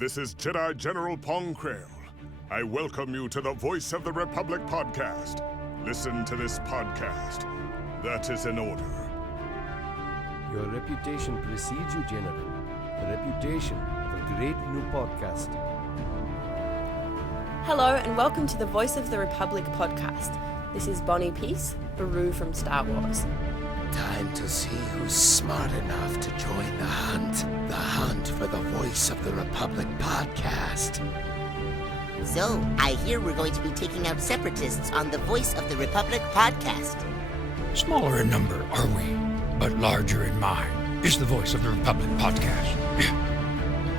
This is Jedi General Pong Krail. I welcome you to the Voice of the Republic podcast. Listen to this podcast. That is in order. Your reputation precedes you, General. The reputation of a great new podcast. Hello and welcome to the Voice of the Republic podcast. This is Bonnie Peace, Baru from Star Wars. Time to see who's smart enough to join the hunt. The hunt for the Voice of the Republic podcast. So, I hear we're going to be taking out separatists on the Voice of the Republic podcast. Smaller in number, are we? But larger in mind is the Voice of the Republic podcast.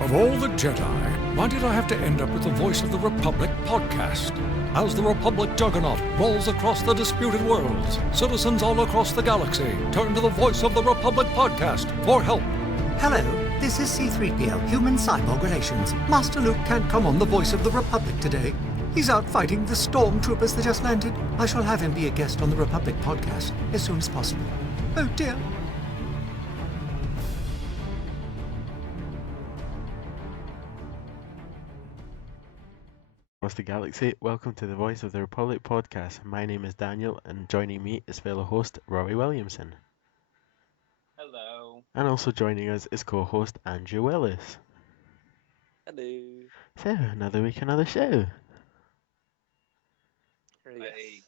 Of all the Jedi, why did I have to end up with the Voice of the Republic podcast? As the Republic juggernaut rolls across the disputed worlds, citizens all across the galaxy turn to the Voice of the Republic podcast for help. Hello, this is C-3PO, Human-Cyborg Relations. Master Luke can't come on the Voice of the Republic today. He's out fighting the stormtroopers that just landed. I shall have him be a guest on the Republic podcast as soon as possible. Oh dear. Across the galaxy, welcome to the Voice of the Republic podcast. My name is Daniel, and joining me is fellow host Ruari Williamson. Hello. And also joining us is co-host Andrew Willis. Hello. So, another week, another show. Hey.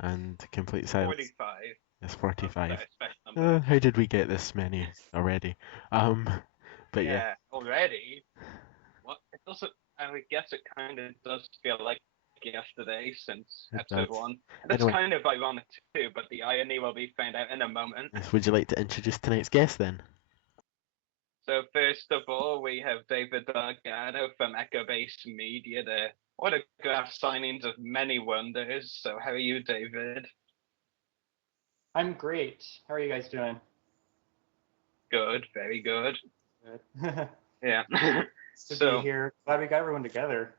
And complete silence. 45. It's 45. That's a special number. How did we get this many already? But yeah. Already? What? It doesn't. I guess it kind of does feel like yesterday since It episode does. 1. That's Anyway. kind of ironic too, but the irony will be found out in a moment. Yes, would you like to introduce tonight's guest then? So first of all, we have David Delgado from Echo Base Media, the autograph signings of many wonders. So how are you, David? I'm great. How are you guys doing? Good, very good. Good. Yeah. Good to So be here. Glad we got everyone together.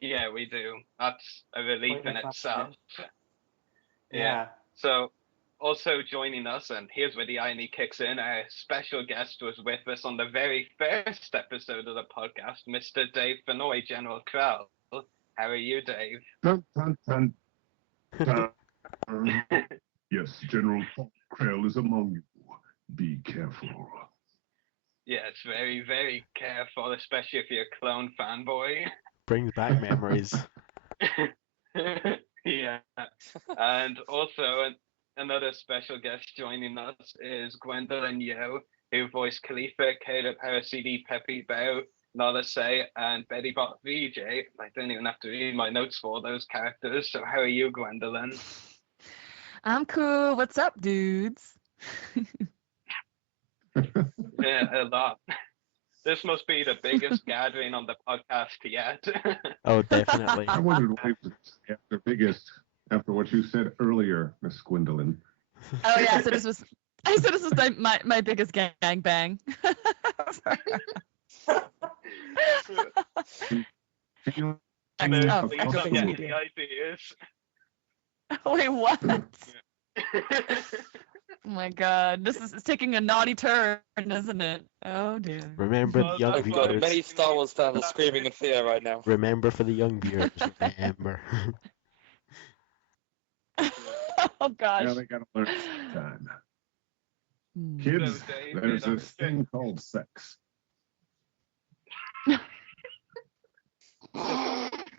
yeah, we do. That's a relief Quite in a itself. Yeah. So, also joining us, and here's where the irony kicks in, our special guest was with us on the very first episode of the podcast, Mr. Dave Fennoy, General Krell. How are you, Dave? Dun, dun, dun, dun. Yes, General Krail is among you. Be careful. Yes, very, very careful, especially if you're a clone fanboy. Brings back memories. Yeah. And also, another special guest joining us is Gwendoline Yeo, who voiced Khalifa, Caleb, Harasidi, Peppy, Bao, Nala Say, and Betty Bot VJ. I don't even have to read my notes for those characters. So how are you, Gwendoline? I'm cool. What's up, dudes? Yeah, a lot. This must be the biggest gathering on the podcast yet. Oh, definitely. I wondered why it was after biggest, after what you said earlier, Miss Gwendoline. Oh yeah, so this was my biggest gang bang. So, Oh, please Echo don't Base get Media. the ideas. Wait, what? Oh my god, this is taking a naughty turn, isn't it? Oh dear. Remember the young I've got viewers. many Star Wars fans are screaming in fear right now. Remember for the young viewers. Remember. Oh gosh. Yeah, they gotta learn time. Hmm. Kids, So, Dave, there's I'm this thing called sex.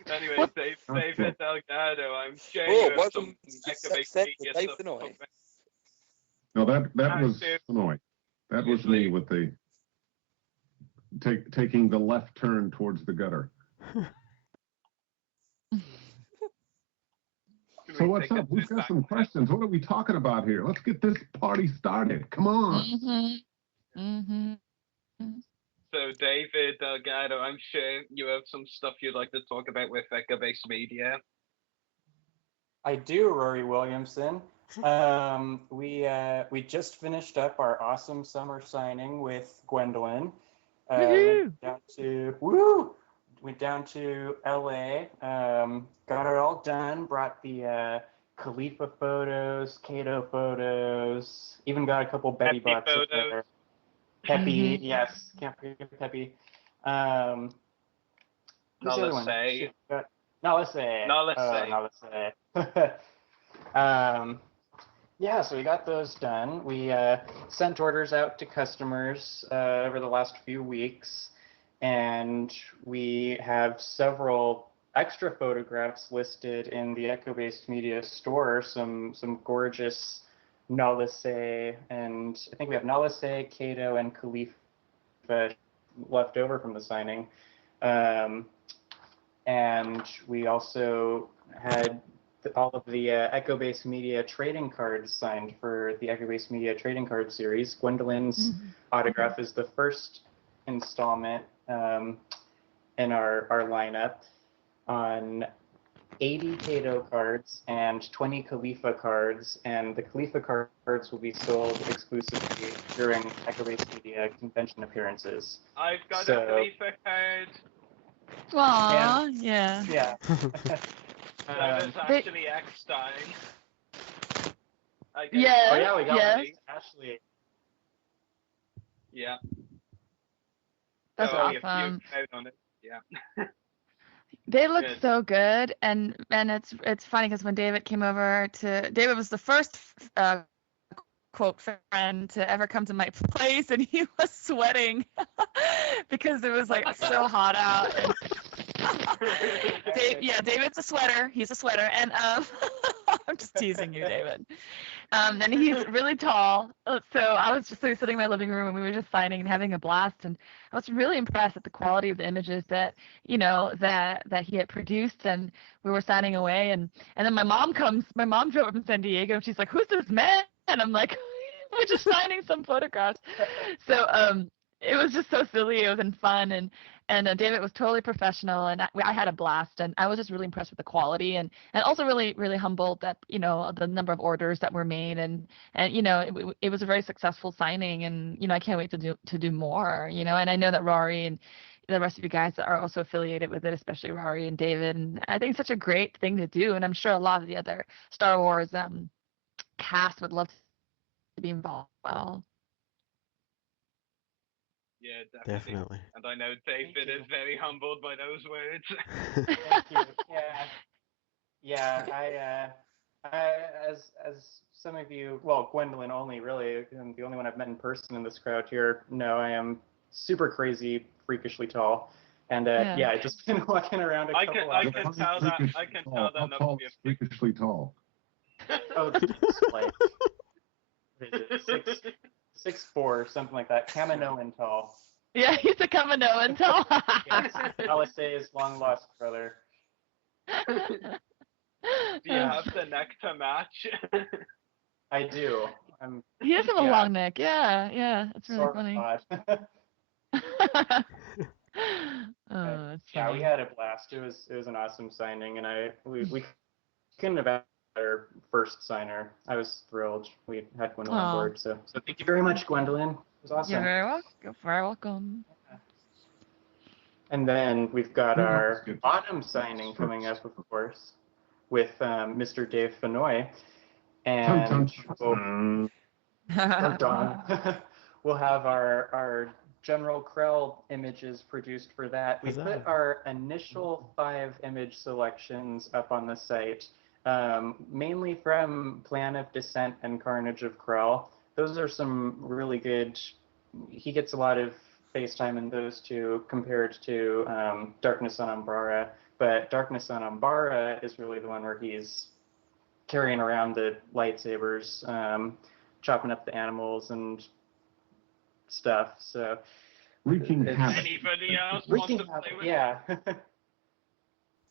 Anyway, What? David Delgado, I'm sure Oh, you have welcome some to Echo Base Sex Media with Dave stuff to Fennoy. talk about. No, that was dude. Fennoy. That was me with the taking the left turn towards the gutter. So what's up? We've got some questions. What are we talking about here? Let's get this party started. Come on. So, David Delgado, I'm sure you have some stuff you'd like to talk about with Echo Base Media. I do, Rory Williamson. We just finished up our awesome summer signing with Gwendoline. Went down to LA. Got it all done. Brought the Khalifa photos, Kato photos. Even got a couple Betty Peppy bots up photos. there. Peppy, yes, can't forget Peppy. Who's the other one? Nalase. Nalase. Nalase. Nalase. Yeah, so we got those done. We sent orders out to customers over the last few weeks, and we have several extra photographs listed in the Echo-Based Media store. Some gorgeous Nalase, and I think we have Nalase, Kato, and Khalifa left over from the signing. And we also had all of the Echo-Based Media trading cards signed for the Echo-Based Media trading card series. Gwendoline's autograph is the first installment in our lineup on 80 Kato cards and 20 Khalifa cards, and the Khalifa cards will be sold exclusively during Echo-Based Media convention appearances. I've got a Khalifa card. Aww, yeah. Yeah. That is actually Eckstein. Yeah. Oh yeah, we got Ashley. Yeah. That's so awesome. On it. Yeah. They look so good, and it's funny because when David came over David was the first quote friend to ever come to my place, and he was sweating because it was like so hot out. And David's a sweater. He's a sweater, and I'm just teasing you, David. And he's really tall, so I was just sitting in my living room, and we were just signing and having a blast. And I was really impressed at the quality of the images that that he had produced, and we were signing away. And then my mom drove up from San Diego, and she's like, "Who's this man?" And I'm like, "We're just signing some photographs." So it was just so silly. It was fun, and David was totally professional, and I had a blast, and I was just really impressed with the quality, and also really, really humbled that the number of orders that were made, and it was a very successful signing, and I can't wait to do more, and I know that Ruari and the rest of you guys are also affiliated with it, especially Ruari and David, and I think it's such a great thing to do, and I'm sure a lot of the other Star Wars cast would love to be involved. Well. Yeah, definitely. And I know David is very humbled by those words. Thank you. Yeah. I as some of you, well, Gwendoline only really, I'm the only one I've met in person in this crowd here. No, I am super crazy, freakishly tall, and I just been walking around I can tell that. I can tell that. How tall is freakishly tall? Oh, like 6'4", something like that. Kaminoan tall. Yeah, he's a Kaminoan tall. Yes, Alistair's long lost brother. Do you have the neck to match? I do. He has a long neck. Yeah, it's really funny. Yeah, we had a blast. It was an awesome signing, and we couldn't have had our first signer. I was thrilled. We had Gwendoline on board, so thank you very much, Gwendoline. It was awesome. You're very welcome. And then we've got our autumn signing coming up, of course, with Mr. Dave Fennoy, and we'll have our General Krell images produced for that. We put our initial 5 image selections up on the site. Mainly from Plan of Descent and Carnage of Krell. Those are some really good. He gets a lot of face time in those two compared to Darkness on Umbara. But Darkness on Umbara is really the one where he's carrying around the lightsabers, chopping up the animals and stuff. So anybody else wants to play with? Yeah.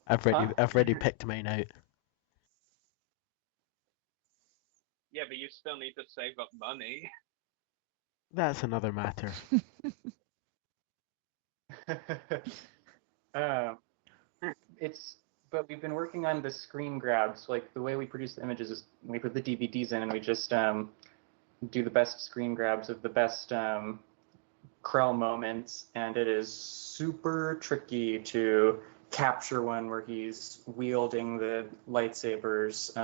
I've already picked mine out. Yeah, but you still need to save up money. That's another matter. But we've been working on the screen grabs. Like the way we produce the images is we put the DVDs in and we just do the best screen grabs of the best Krell moments, and it is super tricky to capture one where he's wielding the lightsabers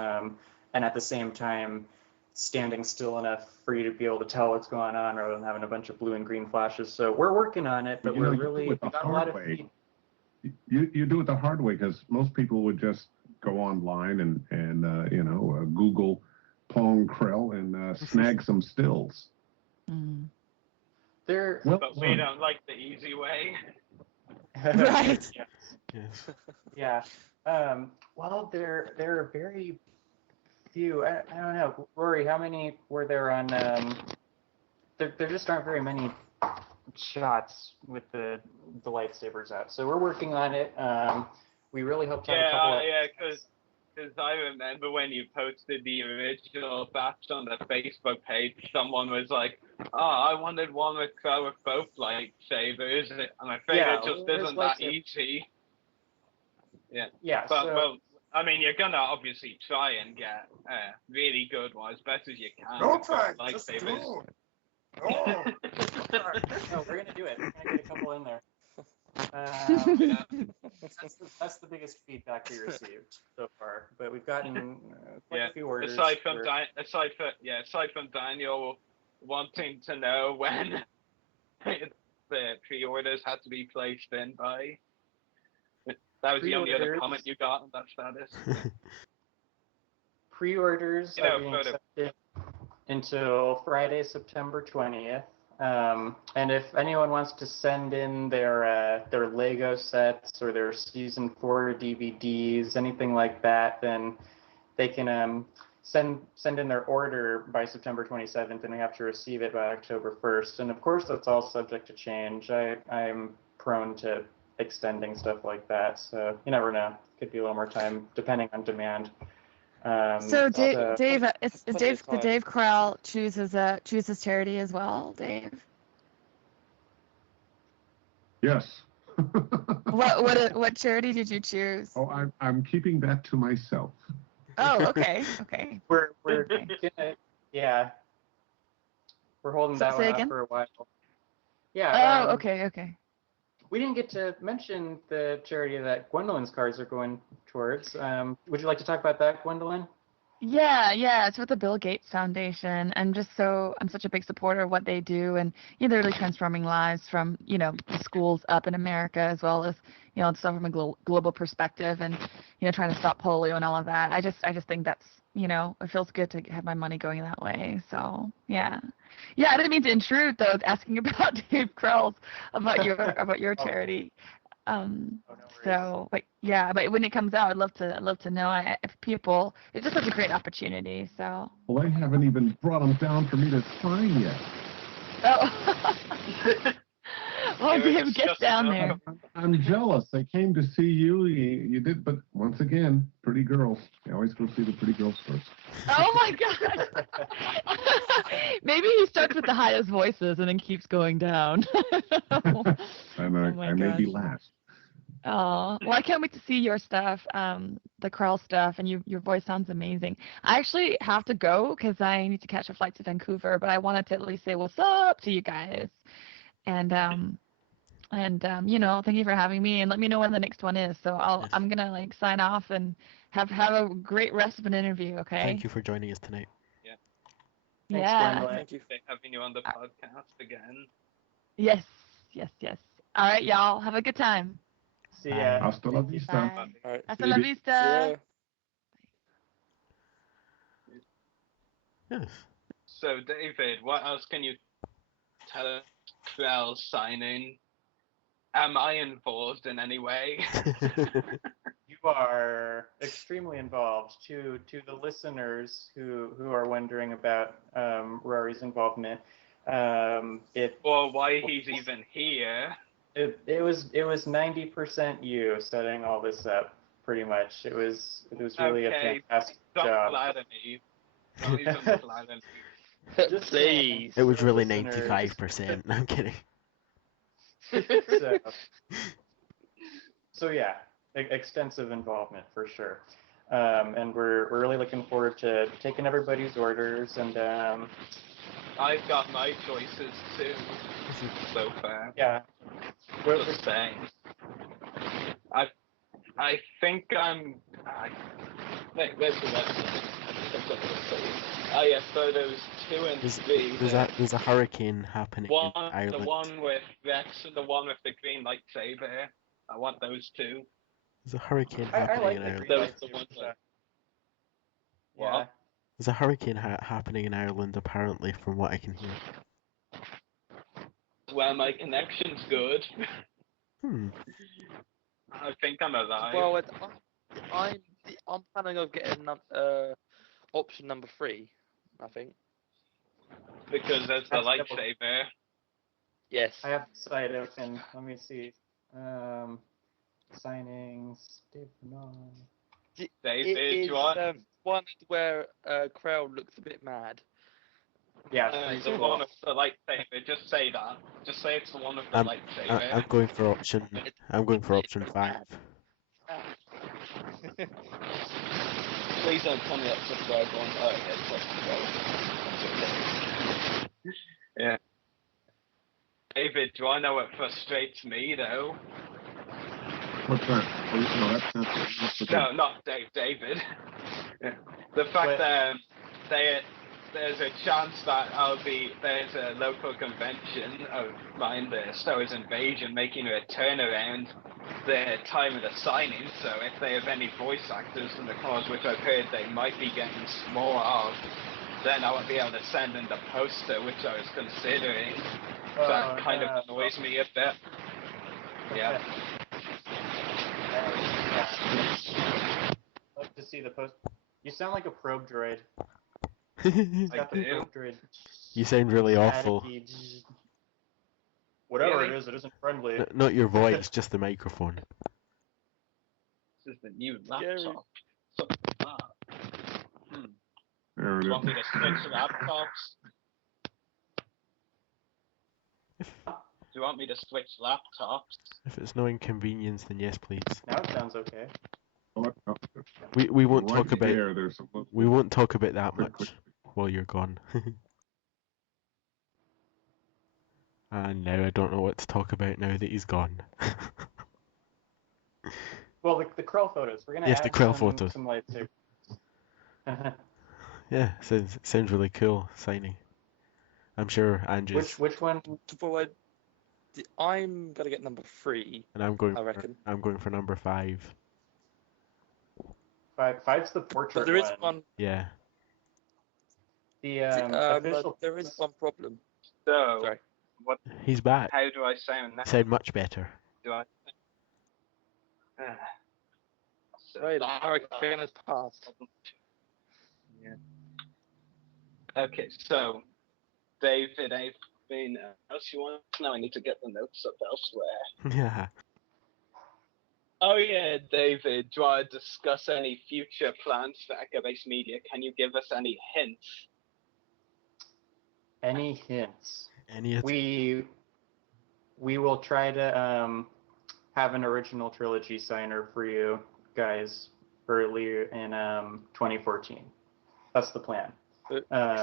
and at the same time standing still enough for you to be able to tell what's going on rather than having a bunch of blue and green flashes. So we're working on it, but we're really we got a lot of feedback. You do it the hard way, because most people would just go online and Google Pong Krell and snag some stills. Mm. But we don't like the easy way. Right. Yes. Yeah. Well, there are very few. I don't know, Ruari. How many were there on? There just aren't very many shots with the lightsabers out. So we're working on it. We really hope to have a couple. Because I remember when you posted the original batch on the Facebook page, someone was like, "Oh, I wanted one with both lightsabers," and I think it just isn't that easy. Yeah. Yeah. But I mean, you're gonna obviously try and get really good one as best as you can. Don't try. Just do No, we're gonna do it. We're gonna get a couple in there. That's the biggest feedback we received so far, but we've gotten quite a few orders. Aside from Daniel wanting to know when the pre-orders had to be placed in by. That was the only other comment you got on that status. Pre-orders are being accepted until Friday, September 20th. And if anyone wants to send in their Lego sets or their Season 4 DVDs, anything like that, then they can send in their order by September 27th, and we have to receive it by October 1st. And of course, that's all subject to change. I'm prone to extending stuff like that, so you never know. Could be a little more time depending on demand. So Dave, Dave Krell chooses charity as well, Dave. Yes. What charity did you choose? Oh, I'm keeping that to myself. Oh, okay. We're gonna, yeah. We're holding that one up for a while. Yeah. Oh, okay. We didn't get to mention the charity that Gwendoline's cards are going towards. Would you like to talk about that, Gwendoline? Yeah. It's with the Bill Gates Foundation. I'm such a big supporter of what they do, and they're really transforming lives from the schools up in America, as well as stuff from a global perspective, and trying to stop polio and all of that. I just think that's it feels good to have my money going that way. So yeah. I didn't mean to intrude though, asking about Dave Krell's about your charity. But when it comes out, I'd love to know if people. It's just such a great opportunity. So. Well, they haven't even brought them down for me to sign yet. Oh. Well, Dave, get down there. I'm jealous. They came to see you. You did, but once again, pretty girls. They always go see the pretty girls first. Oh my God. Maybe he starts with the highest voices and then keeps going down. I may be last. Oh, well, I can't wait to see your stuff, the Krell stuff, and your voice sounds amazing. I actually have to go because I need to catch a flight to Vancouver, but I wanted to at least say what's up to you guys. And thank you for having me, and let me know when the next one is. So I'm gonna sign off and have a great rest of an interview. Okay. Thank you for joining us tonight. Yeah. Yeah. Thank you for having you on the podcast again. Yes. All right, y'all. Have a good time. See ya. Hasta la vista. Right. Hasta la vista. Yes. So, David, what else can you tell us? Krell signing. Am I involved in any way? You are extremely involved. To the listeners who are wondering about Ruari's involvement, or why he's even here. It was 90% you setting all this up, pretty much. It was really a fantastic job. Don't flatter me. Don't even flatter me. Please. It was really 95%. I'm kidding. So yeah, extensive involvement for sure. And we're really looking forward to taking everybody's orders, and I've got my choices too. So far. Yeah. Just saying. I think I'm. Where's the website? Oh yeah, photos 2 and 3. There's a hurricane happening in The Ireland. one with Rex and the one with the green lightsaber. I want those 2. There's a hurricane I happening like in the Ireland. green Those are the lightsaber ones shot. that... Yeah. What? There's a hurricane happening in Ireland, apparently, from what I can hear. Well, my connection's good. I think I'm alive. Well, I'm planning on getting option number 3, I think. Because there's the lightsaber. Yes. I have the site open. Let me see. Signings. Dave Fennoy. David, It is do you want? one where Krell looks a bit mad. Yeah, It's the one with the lightsaber. Just say that. Just say it's the one with the lightsaber. I'm going for option. I'm going for option 5. Please don't tell me that's the third one. Oh, yeah, it's like yeah. David, do I know what frustrates me though? What's that? No, that's No, not David. Yeah. The fact that there's a chance that there's a local convention of mine, the Star Wars Invasion, making a turnaround the time of the signing, so if they have any voice actors from the cause, which I've heard they might be getting more of, then I won't be able to send in the poster, which I was considering. So that kind of annoys me a bit. Yeah. I'd like to see the post. You sound like a probe droid. I do. You sound really awful. Whatever Really? it isn't friendly. Not your voice, just the microphone. This is the new laptop. There it Do you is. want me to switch laptops? Do you want me to switch laptops? If it's no inconvenience, then yes, please. Now it sounds okay. We won't Right talk about there, there's some we won't talk about that much while you're gone. And now I don't know what to talk about now that he's gone. Well, the Krell photos. We're gonna Yes, add the Krell photos. some lightsabers. Yeah, sounds really cool signing. I'm sure Andrew's Which one? Well, I'm gonna get number 3. and I'm going. I reckon. I'm going for number 5. Five's the portrait But there is one. Yeah. The official. There is one problem. So, Sorry. what? He's back. How do I sound now? Sound much better. Do I? Right, the hurricane has passed. Yeah. Okay, so David, I've been. Else you want? Now I need to get the notes up elsewhere. Yeah. Oh yeah, David, do you want to discuss any future plans for Echo-based media? Can you give us any hints? Any hints? Any? We will try to have an original trilogy signer for you guys earlier in 2014. That's the plan. If I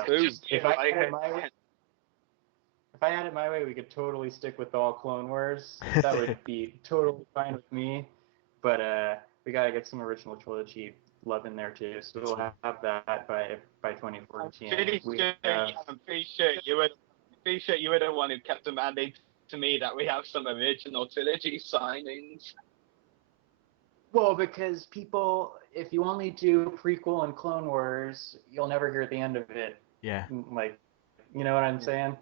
had it my way, we could totally stick with all Clone Wars. That would be totally fine with me. But we gotta get some original trilogy love in there too. So we'll have that by 2014. I'm pretty sure you were the one who kept demanding to me that we have some original trilogy signings. Well, because people, if you only do prequel and Clone Wars, you'll never hear the end of it. Yeah. Like, you know what I'm saying?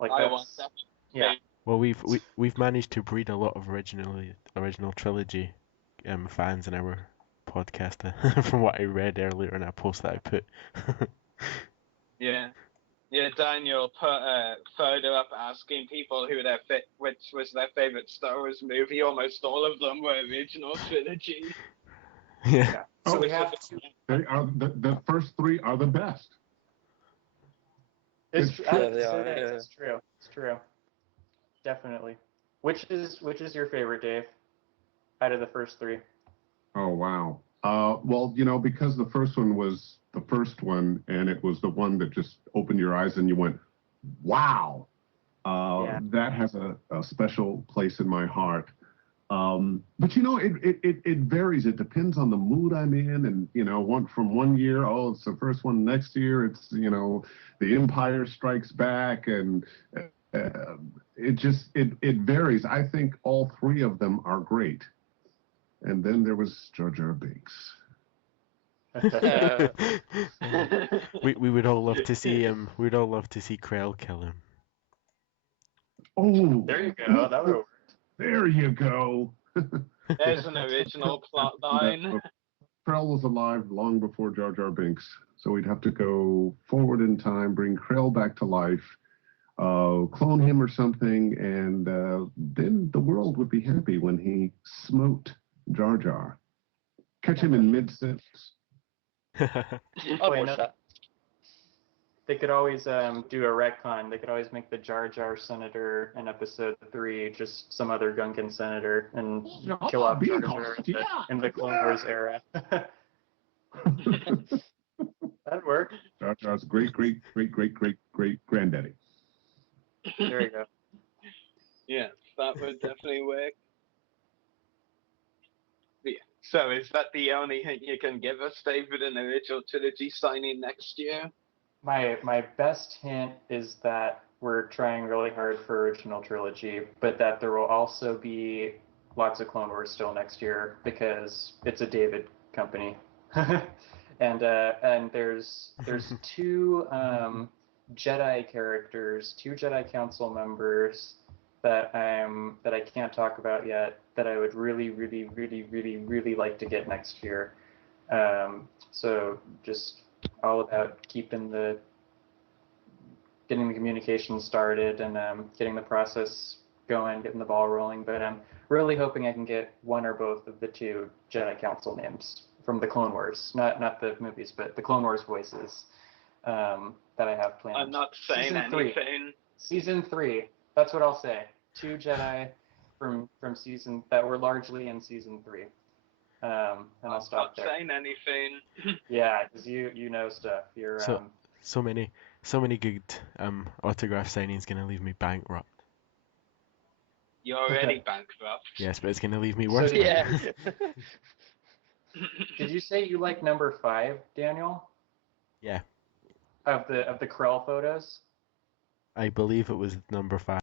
Like I want that. Yeah. Well, we've managed to breed a lot of original trilogy fans in our podcast, from what I read earlier in a post that I put. Yeah, Daniel put a photo up asking people which was their favorite Star Wars movie. Almost all of them were original trilogy. Yeah. So we have They are the first 3 are the best. It's It's true. It's true. Definitely. Which is your favorite, Dave? Out of the first 3. Oh wow. Well, because the first one was the first one, and it was the one that just opened your eyes and you went, wow. That has a special place in my heart. But you know, it varies. It depends on the mood I'm in, and you know, from one year, oh, it's the first one. Next year, it's The Empire Strikes Back, and it varies. I think all three of them are great. And then there was Jar Jar Binks. we would all love to see him. We'd all love to see Krell kill him. Oh, there you go. That would have worked. There you go. There's an original plot line. Krell was alive long before Jar Jar Binks, so we'd have to go forward in time, bring Krell back to life, clone him or something, and then the world would be happy when he smote Jar Jar. Catch him in mid-sentence. They could always do a retcon. They could always make the Jar Jar senator in episode 3 just some other Gungan senator and kill off Jar Jar in the Clone Wars era. That'd work. Jar Jar's great granddaddy. There you go. Yes, that would definitely work. Yeah. So is that the only hint you can give us, David, an original trilogy signing next year? My best hint is that we're trying really hard for original trilogy, but that there will also be lots of Clone Wars still next year because it's a David company. and there's two Jedi characters, 2 Jedi Council members that I can't talk about yet that I would really like to get next year. So just all about getting the communication started and getting the process going, getting the ball rolling. But I'm really hoping I can get one or both of the 2 Jedi Council names from the Clone Wars, not the movies, but the Clone Wars voices that I have planned. I'm not saying anything. Season 3, that's what I'll say. 2 Jedi from season that were largely in season 3. And I'll stop there. Not saying anything. Yeah, because you know stuff. You're so many good autograph signings gonna leave me bankrupt. You're already bankrupt. Yes, but it's gonna leave me worse. Yeah. Did you say you like number 5, Daniel? Yeah. Of the Krell photos? I believe it was number 5.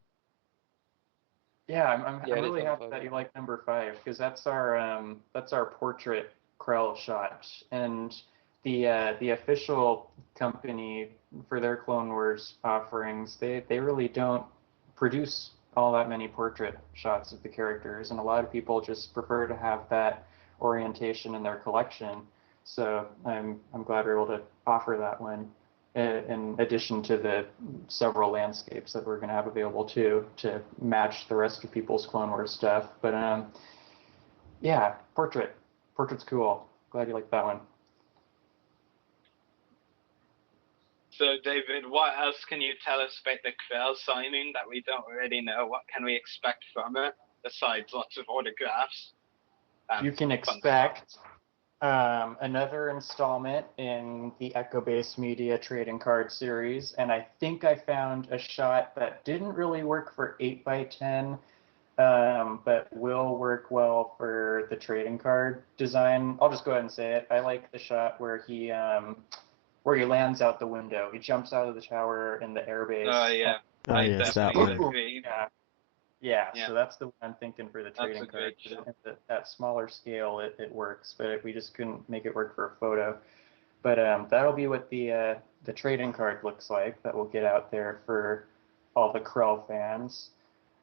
Yeah, I'm really happy that you like number 5 because that's our portrait Krell shot, and the official company for their Clone Wars offerings, they really don't produce all that many portrait shots of the characters, and a lot of people just prefer to have that orientation in their collection. So I'm glad we're able to offer that one in addition to the several landscapes that we're going to have available too to match the rest of people's Clone Wars stuff. But yeah, portrait's cool. Glad you like that one. So David, what else can you tell us about the Krell signing that we don't already know? What can we expect from it besides lots of autographs? You can expect another installment in the Echo Base Media trading card series, and I think I found a shot that didn't really work for 8x10, but will work well for the trading card design. I'll just go ahead and say it. I like the shot where he lands out the window. He jumps out of the tower in the airbase. Oh yeah. Yes, that one. Yeah, so that's the one I'm thinking for the trading card. At that smaller scale, it works, but we just couldn't make it work for a photo. But that'll be what the trading card looks like that we'll get out there for all the Krell fans.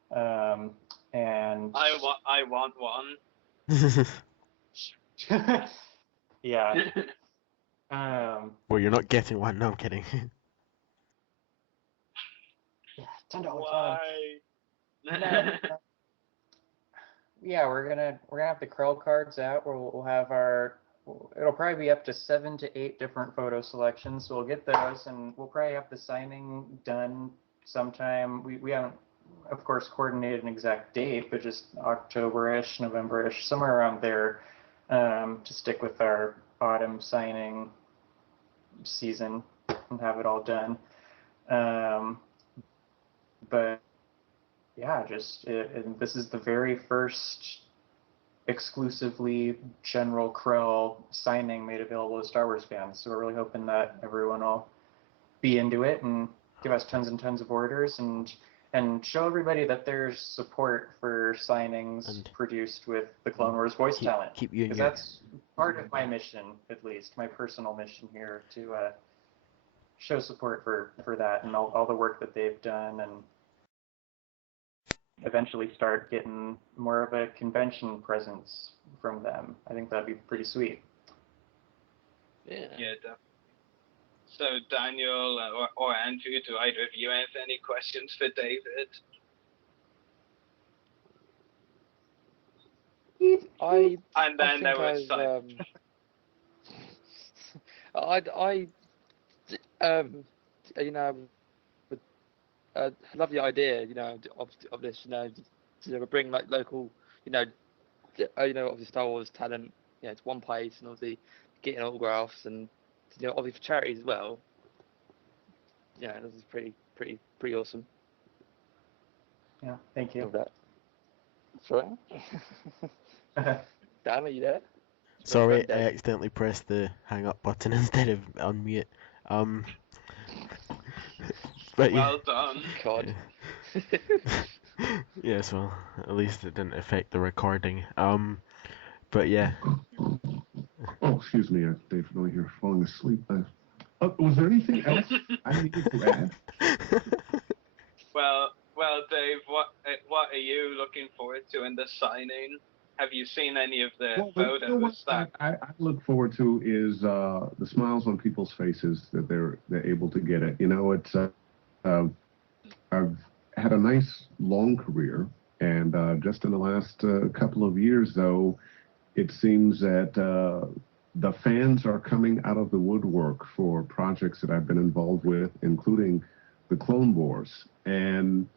And I want one. Yeah. Well, you're not getting one. No, I'm kidding. Yeah, $10. Why? Yeah, we're gonna have the Krell cards out. We'll have it'll probably be up to 7 to 8 different photo selections. So we'll get those, and we'll probably have the signing done sometime. We haven't, of course, coordinated an exact date, but just October-ish, November-ish, somewhere around there, to stick with our autumn signing season and have it all done. But yeah, this is the very first exclusively General Krell signing made available to Star Wars fans. So we're really hoping that everyone will be into it and give us tons and tons of orders and show everybody that there's support for signings produced with the Clone Wars voice talent. Because that's part of my mission, at least, my personal mission here, to show support for that and all the work that they've done, and eventually start getting more of a convention presence from them. I think that'd be pretty sweet. Yeah, definitely. So Daniel or Andrew, do either of you have any questions for David? And then there was you know, love the idea, you know, of this, you know, to bring like local, you know, obviously Star Wars talent, you know, to one place, and obviously getting autographs, and you know, obviously for charities as well. Yeah, this is pretty awesome. Yeah, thank you. Love that. Sorry. Dan, are you there? Sorry, I accidentally pressed the hang up button instead of unmute. But well done. God. Yes, well, at least it didn't affect the recording. But yeah. Oh, excuse me, Dave Fennoy here, falling asleep. Was there anything else I needed to add? Well, Dave, what are you looking forward to in the signing? Have you seen any of the photos? You know what I look forward to is the smiles on people's faces that they're able to get it. You know, it's I've had a nice long career, and just in the last couple of years, though, it seems that the fans are coming out of the woodwork for projects that I've been involved with, including the Clone Wars. And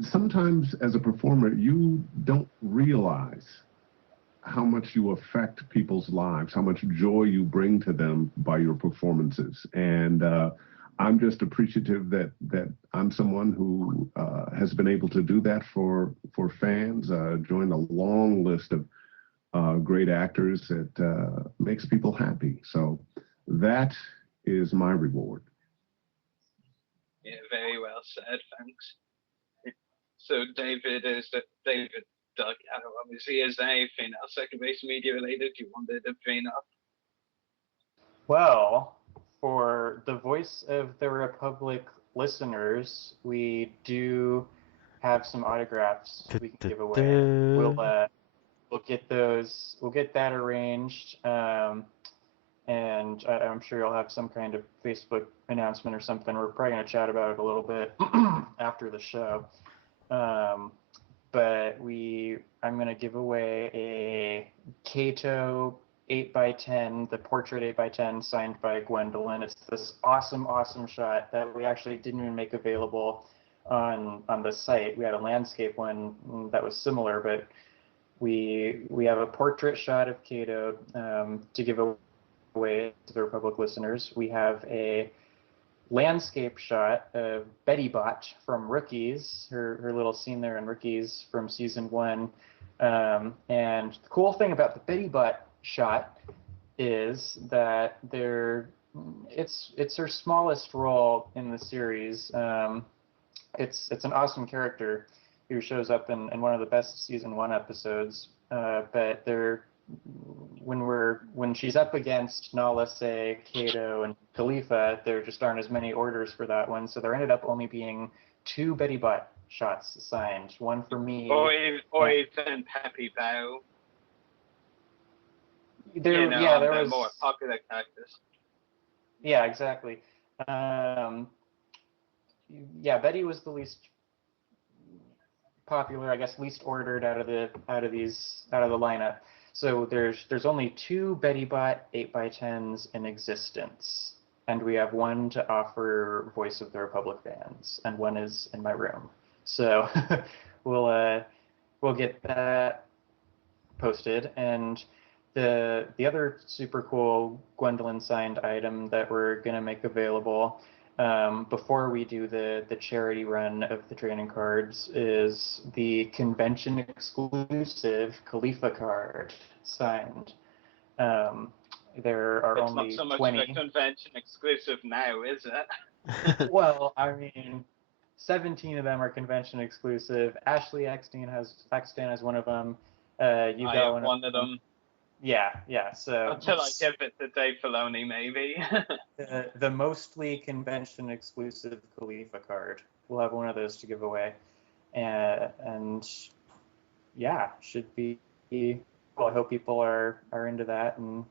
sometimes as a performer, you don't realize how much you affect people's lives, how much joy you bring to them by your performances. And I'm just appreciative that I'm someone who has been able to do that for fans, join a long list of great actors that makes people happy. So that is my reward. Yeah, very well said, thanks. So David Delgado, obviously, is there anything else Second-Base Media related you wanted to bring up? Well, for the Voice of the Republic listeners, we do have some autographs we can give away. We'll get those. We'll get that arranged, and I'm sure you'll have some kind of Facebook announcement or something. We're probably going to chat about it a little bit after the show. But I'm going to give away a Kato 8x10, the portrait 8x10 signed by Gwendoline. It's this awesome shot that we actually didn't even make available on the site. We had a landscape one that was similar, but we have a portrait shot of Kato to give away to the Republic listeners. We have a landscape shot of Betty Bot from Rookies, her little scene there in Rookies from season 1. And the cool thing about the Betty Bot shot is that it's her smallest role in the series. It's an awesome character who shows up in one of the best season 1 episodes. But when she's up against Nala Se, Kato, and Khalifa, there just aren't as many orders for that one. So there ended up only being 2 Betty Bot shots signed. One for me. Or even Peppy Bow. There was more popular characters. Yeah, exactly. Betty was the least popular, I guess, least ordered out of the lineup. So there's only 2 Betty Bot 8x10s in existence, and we have one to offer Voice of the Republic fans, and one is in my room. So we'll get that posted. And the other super cool Gwendoline signed item that we're gonna make available before we do the charity run of the training cards is the convention exclusive Khalifa card signed. There are It's only not so much 20. of a convention exclusive now, is it? Well, I mean, 17 of them are convention exclusive. Ashley Eckstein has one of them. You I got have one of them. Yeah. So Until I give it to Dave Filoni, maybe. the mostly convention exclusive Khalifa card. We'll have one of those to give away, and yeah, should be. Well, I hope people are into that and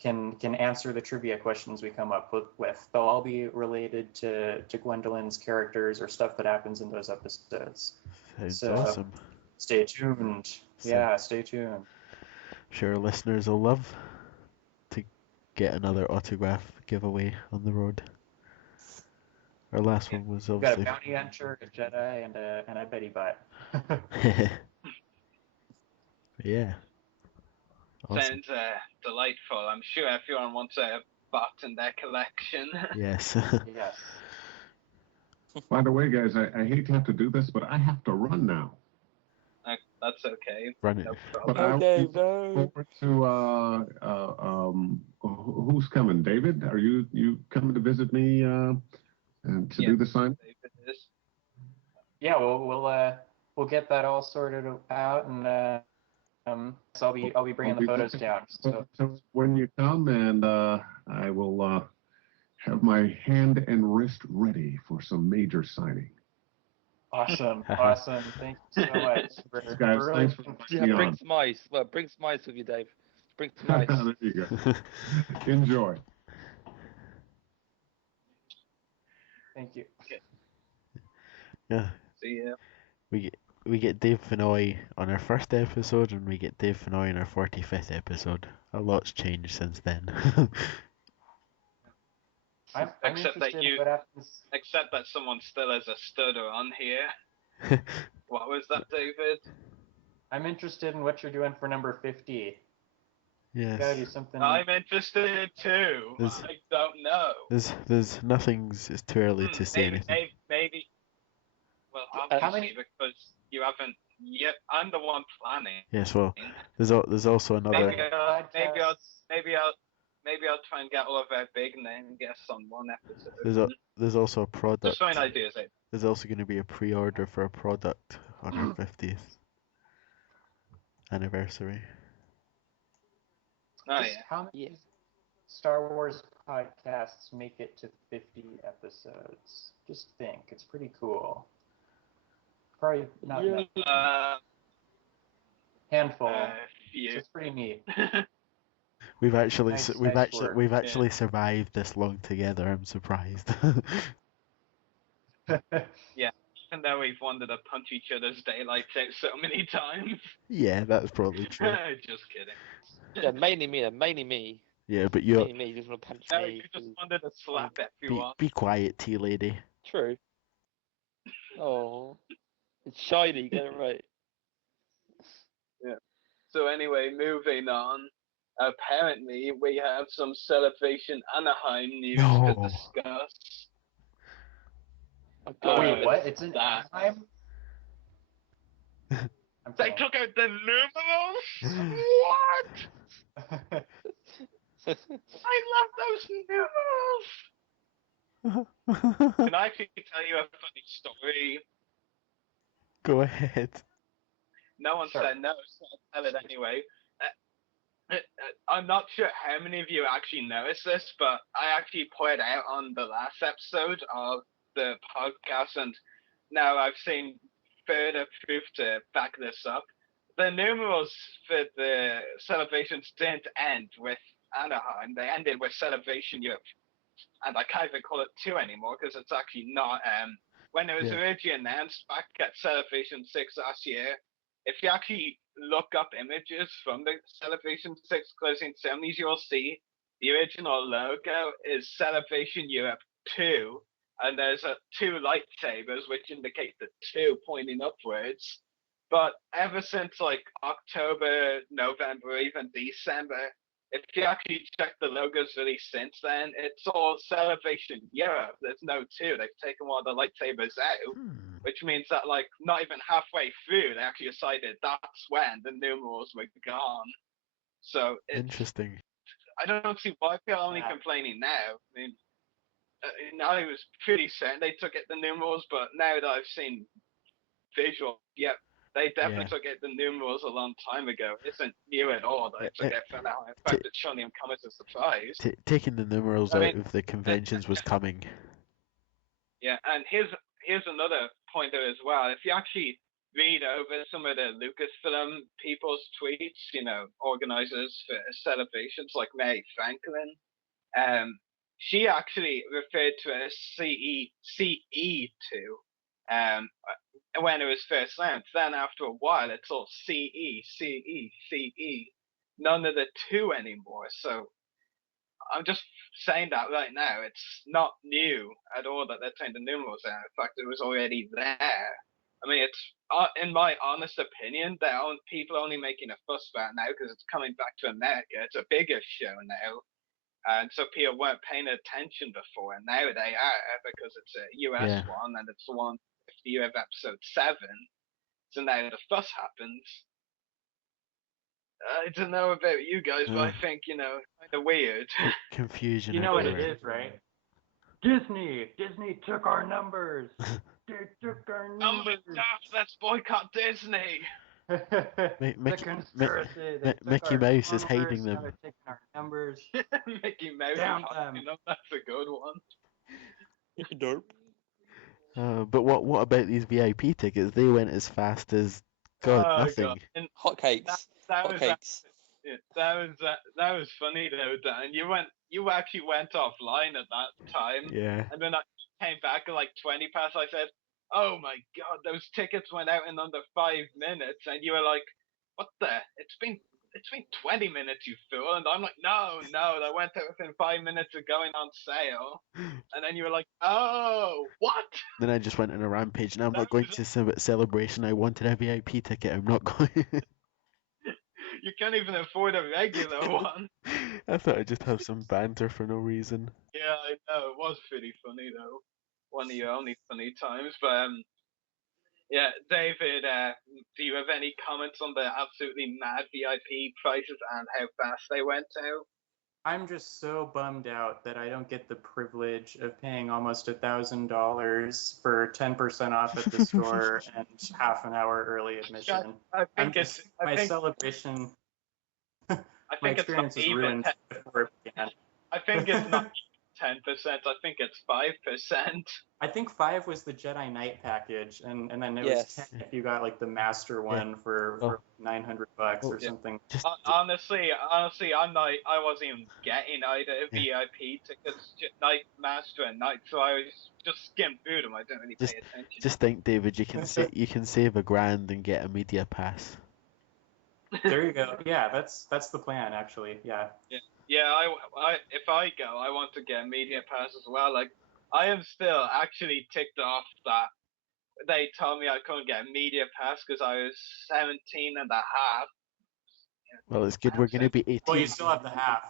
can answer the trivia questions we come up with. They'll all be related to Gwendoline's characters or stuff that happens in those episodes. Sounds awesome. Stay tuned. Yeah, stay tuned. Sure, listeners will love to get another autograph giveaway on the road. Our last one was We've got a obviously. bounty hunter, a Jedi, and a Betty Butt. Yeah. Awesome. Sounds delightful. I'm sure everyone wants a bot in their collection. Yes. Yes. By the way, guys, I hate to have to do this, but I have to run now. That's okay. Run it. No But problem. I look forward to who's coming? David, are you coming to visit me and to do the sign? David is. Yeah, we'll get that all sorted out, and so I'll be bringing the photos down. So when you come, and I will have my hand and wrist ready for some major signing. awesome. Thank you so much. Guys, thanks for Yeah, being bring on. some ice. Well, bring some ice with you, Dave. Bring some ice. There you go. Enjoy. Thank you. Yeah. See ya. We get Dave Fennoy on our first episode, and we get Dave Fennoy on our 45th episode. A lot's changed since then. I'm Except that interested in what happens. Except that someone still has a stutter on here. What was that, David? I'm interested in what you're doing for number 50. Yes. You gotta do something. I'm interested too. I don't know. There's nothing's. It's too early to say anything. Maybe. Well, obviously, because you haven't yet. I'm the one planning. Yes. Well, there's also another. Maybe I'll try and get all of our big name guests on one episode. There's also a product. Just throwing ideas out. There's also going to be a pre-order for a product on our 50th anniversary. Oh Just yeah. How many Star Wars podcasts make it to 50 episodes? Just think, it's pretty cool. Probably not enough. Handful. Few. It's pretty neat. We've actually Nice work. we've actually survived this long together. I'm surprised. Yeah, even though we've wanted to punch each other's daylights out so many times. Yeah, that's probably true. Just kidding. Yeah, mainly me. Yeah, but you're Mainly me, you just want to punch No, me. you just wanted to slap everyone. be quiet, tea lady. True. Oh, it's shiny. Get it right. Yeah. So anyway, moving on. Apparently, we have some Celebration Anaheim news to discuss. Wait, what? It's in Anaheim? They took out the numerals? What? I love those numerals! Can I actually tell you a funny story? Go ahead. No one said no, so I'll tell it anyway. I'm not sure how many of you actually noticed this, but I actually put it out on the last episode of the podcast, and now I've seen further proof to back this up. The numerals for the celebrations didn't end with Anaheim. They ended with Celebration Europe. And I can't even call it 2 anymore because it's actually not. When it was originally announced back at Celebration 6 last year, if you actually look up images from the Celebration 6 closing ceremonies, you'll see the original logo is Celebration Europe 2, and there's 2 lightsabers which indicate the 2 pointing upwards. But ever since like October, November, even December, if you actually check the logos released since then, it's all Celebration Europe. There's no 2. They've taken one of the lightsabers out, which means that like not even halfway through, they actually decided that's when the numerals were gone. So Interesting. I don't see why people are only complaining now. I mean, I was pretty certain they took it the numerals, but now that I've seen visual, yep, they definitely took it the numerals a long time ago. It isn't new at all. They took it for now. In fact, it's showing them come as a surprise. Taking the numerals out of the conventions was coming. Yeah, and here's another pointer as well. If you actually read over some of the Lucasfilm people's tweets, organizers for celebrations like Mary Franklin, she actually referred to it as CE2 when it was first announced. Then after a while, it's all CE. None of the 2 anymore. So I'm just saying that right now. It's not new at all that they're taking the numerals out. In fact, it was already there. I mean, it's in my honest opinion, people are only making a fuss about it now because it's coming back to America. It's a bigger show now. And so people weren't paying attention before, and now they are because it's a US one, and it's the 150 year of episode 7. So now the fuss happens. I don't know about you guys, but I think, kind of weird. Confusion. You know what it is, right? Disney took our numbers. They took our numbers. Oh my gosh, let's boycott Disney. Mickey Mouse is hiding them. They're taking our numbers. Mickey Mouse Down is hiding them. That's a good one. Derp. But what about these VIP tickets? They went as fast as nothing. God. And Hotcakes. Hotcakes. That was funny though, Dan. You actually went offline at that time. Yeah. And then I came back at like 20 past. I said, "Oh my God, those tickets went out in under 5 minutes," and you were like, "What the? It's been 20 minutes, you fool!" And I'm like, "No, they went out within 5 minutes of going on sale." And then you were like, "Oh, what?" Then I just went on a rampage, and I'm not going to Celebration. I wanted a VIP ticket. I'm not going. You can't even afford a regular one. I thought I'd just have some banter for no reason. Yeah, I know. It was pretty funny though. One of your only funny times, but yeah, David, do you have any comments on the absolutely mad VIP prices and how fast they went out? I'm just so bummed out that I don't get the privilege of paying almost $1,000 for 10% off at the store and half an hour early admission. My celebration. My experience is ruined before it began. I think it's not 10%. I think it's 5%. I think 5 was the Jedi Knight package, and then it was 10 if you got like the Master one for $900 or something. Honestly, I wasn't even getting either VIP tickets, Night Master and Night, so I was just skimmed through them. I didn't really pay attention. Just think, David, you can save $1,000 and get a media pass. There you go. Yeah, that's the plan actually. Yeah. Yeah, I if I go, I want to get a media pass as well. Like, I am still actually ticked off that they told me I couldn't get a media pass because I was 17 and a half. Well, it's good we're going to be 18. Well, you still have the half.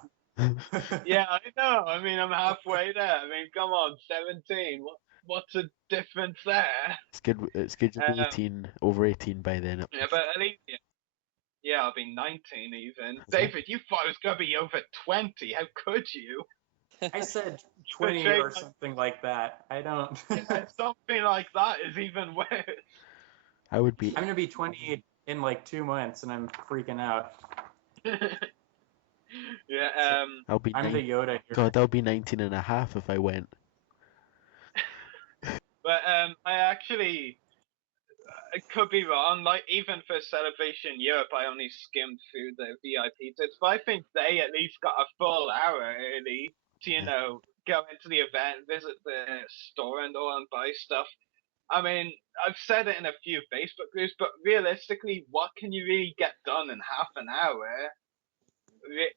Yeah, I know. I mean, I'm halfway there. I mean, come on, 17. What's the difference there? It's good to be 18, over 18 by then. Yeah, but at least, yeah, I'll be 19 even. David, you thought it was going to be over 20. How could you? I said 20 or something like that. I don't. Something like that is even worse. I'm going to be 20 in like 2 months, and I'm freaking out. Yeah. I'm the Yoda here. God, I'll be 19 and a half if I went. But I actually. It could be wrong. Like, even for Celebration Europe, I only skimmed through the VIP tickets, but I think they at least got a full hour early to, go into the event, visit the store and all, and buy stuff. I mean, I've said it in a few Facebook groups, but realistically, what can you really get done in half an hour?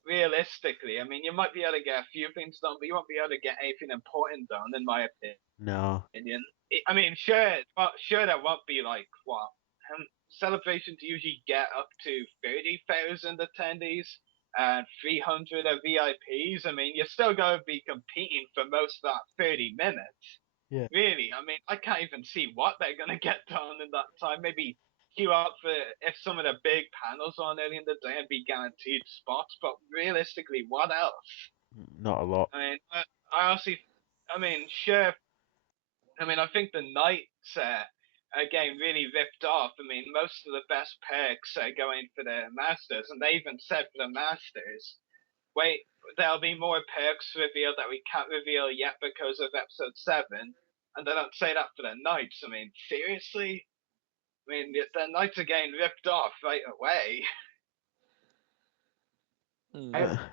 Realistically, I mean, you might be able to get a few things done, but you won't be able to get anything important done, in my opinion. No. I mean, sure, there won't be like what celebrations usually get up to 30,000 attendees. and 300 are VIPs. I mean, you're still going to be competing for most of that 30 minutes. Yeah. Really, I mean, I can't even see what they're going to get done in that time. Maybe queue up for, if some of the big panels on early in the day, and be guaranteed spots. But realistically, what else? Not a lot. I mean, I honestly, I mean, sure. I mean, I think the Knights again really ripped off. I mean, most of the best perks are going for the Masters, and they even said for the Masters, wait, there'll be more perks revealed that we can't reveal yet because of episode 7. And they don't say that for the Knights. I mean, seriously? I mean, the Knights are getting ripped off right away.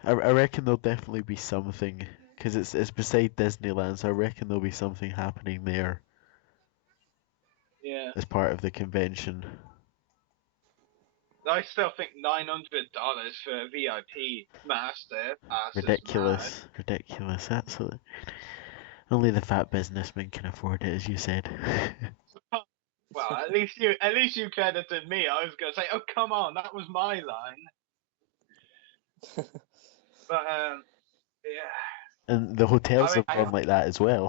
I reckon there'll definitely be something, because it's beside Disneyland, so I reckon there'll be something happening there. Yeah. As part of the convention. I still think $900 for a VIP Master Pass Ridiculous. Ridiculous, absolutely. Only the fat businessman can afford it, as you said. Well, at least you credited me. I was gonna say, oh come on, that was my line. But yeah. And the hotels have gone like that as well.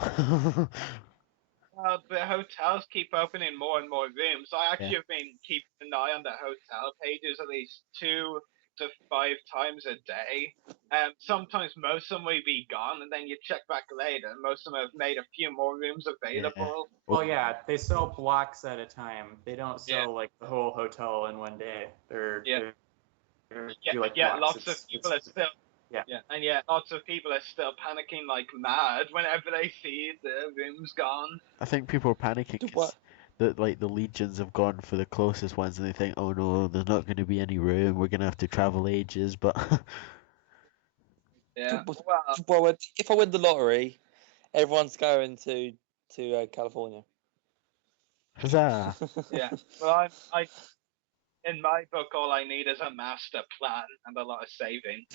Well, the hotels keep opening more and more rooms. I actually have been keeping an eye on the hotel pages at least 2 to 5 times a day. Sometimes most of them will be gone, and then you check back later, and most of them have made a few more rooms available. Well, yeah, they sell blocks at a time. They don't sell like the whole hotel in one day. They're lots of people are still. Yeah, and lots of people are still panicking like mad whenever they see the rooms gone. I think people are panicking because the legions have gone for the closest ones, and they think, oh no, there's not going to be any room. We're going to have to travel ages. But yeah, well, if I win the lottery, everyone's going to California. Huzzah! Yeah, well, I in my book, all I need is a master plan and a lot of saving.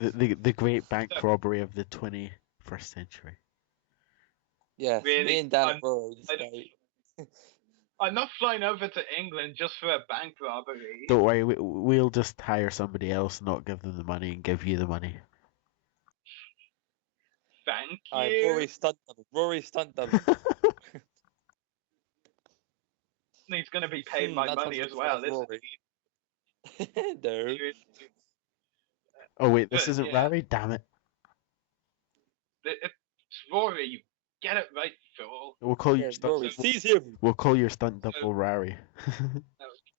The great bank robbery of the 21st century. Yeah, really, me and Dan I'm not flying over to England just for a bank robbery. Don't worry, we'll just hire somebody else, not give them the money, and give you the money. Thank you. Rory stunt double. He's going to be paid my money as well, isn't he? No. Oh wait, this isn't Ruari? Damn it. It's Rory, you get it right, fool. We'll call your stunt. We'll call your stunt double Ruari.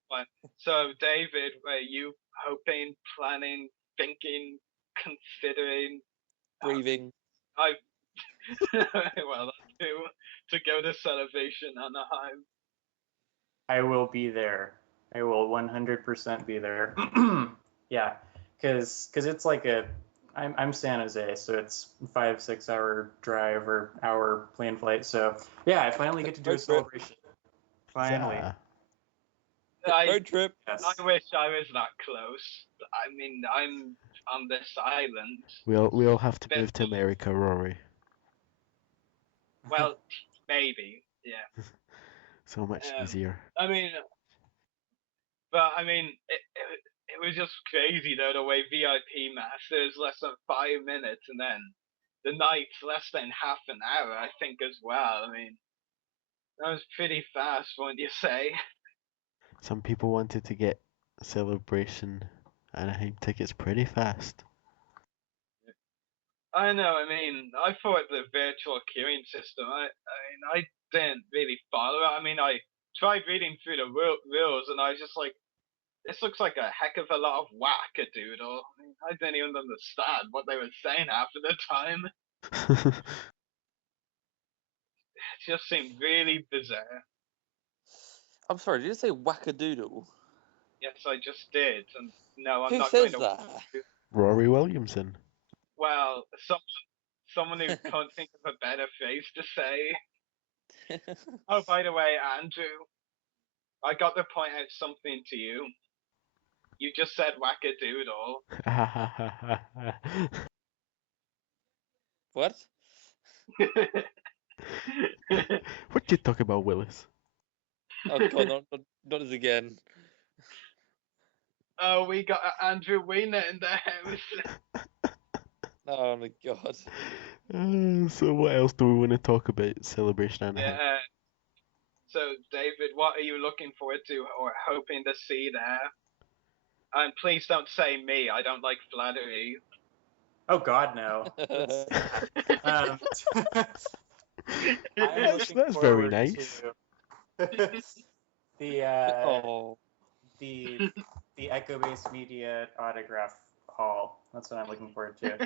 Fine. So, David, were you hoping, planning, thinking, considering, breathing? Well, that's to go to Celebration Anaheim. I will be there. I will 100% be there. Yeah, because it's like I'm San Jose, so it's 5-6 hour drive or hour plane flight. So yeah, I finally get to do a celebration. Finally. Road trip. Yes. I wish I was that close. I mean, I'm on this island. We'll have to move to America, Rory. Well, maybe, yeah. So much easier. I mean, it was just crazy though, the way VIP Masters less than 5 minutes, and then the Knights less than half an hour, I think, as well. I mean, that was pretty fast, wouldn't you say? Some people wanted to get Celebration Anaheim tickets pretty fast. I know. I mean, I thought the virtual queuing system. I didn't really follow it. I mean, I tried reading through the rules, and I was just like, this looks like a heck of a lot of wackadoodle. I mean, I didn't even understand what they were saying half of the time. It just seemed really bizarre. I'm sorry, did you say wackadoodle? Yes, I just did. And no, I'm Who not says going to. that? Rory Williamson. Well, someone who can't think of a better phrase to say. Oh, by the way, Andrew, I got to point out something to you. You just said wackadoodle. What? What you talk about, Willis? Oh God, not this again. Oh, we got Andrew Weiner in the house. Oh my god. So what else do we want to talk about Celebration Anaheim? Yeah. So, David, what are you looking forward to or hoping to see there? And please don't say me. I don't like flattery. Oh God, no. That's very nice. The Echo Base Media autograph haul. That's what I'm looking forward to.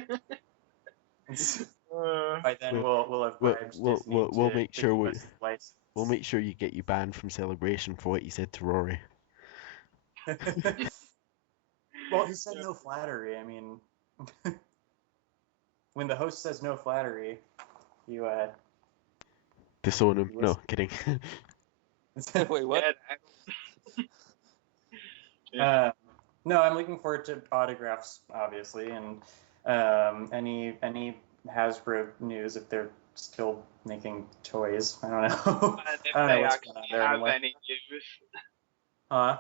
By then we'll have bribed Disney we'll to make sure give us the license. we'll make sure you get you banned from Celebration for what you said to Ruari. Well, he said no flattery. I mean, when the host says no flattery, you Disown him. No, kidding. Wait, what? No, I'm looking forward to autographs, obviously, and any Hasbro news if they're still making toys. I don't know. And if I don't know they what's actually going on there have anymore. any news. Huh?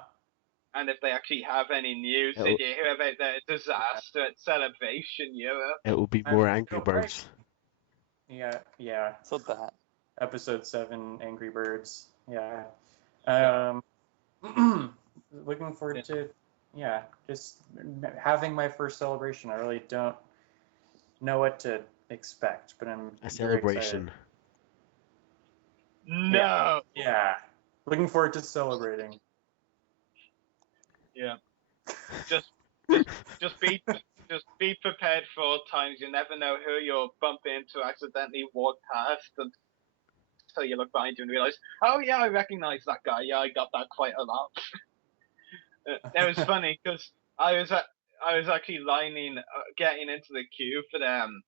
And if they actually have any news, It'll- did you hear about the disaster at Celebration Europe? It will be more Angry Birds. Yeah. So that. Episode 7, Angry Birds. Yeah. Looking forward to, just having my first celebration. I really don't know what to expect, but I'm A very celebration. excited. No. Yeah. Looking forward to celebrating. Yeah. Just be prepared for all times. You never know who you'll bump into, accidentally walk past, until you look behind you and realize, oh yeah, I recognize that guy. Yeah, I got that quite a lot. It was funny because I was actually getting into the queue for the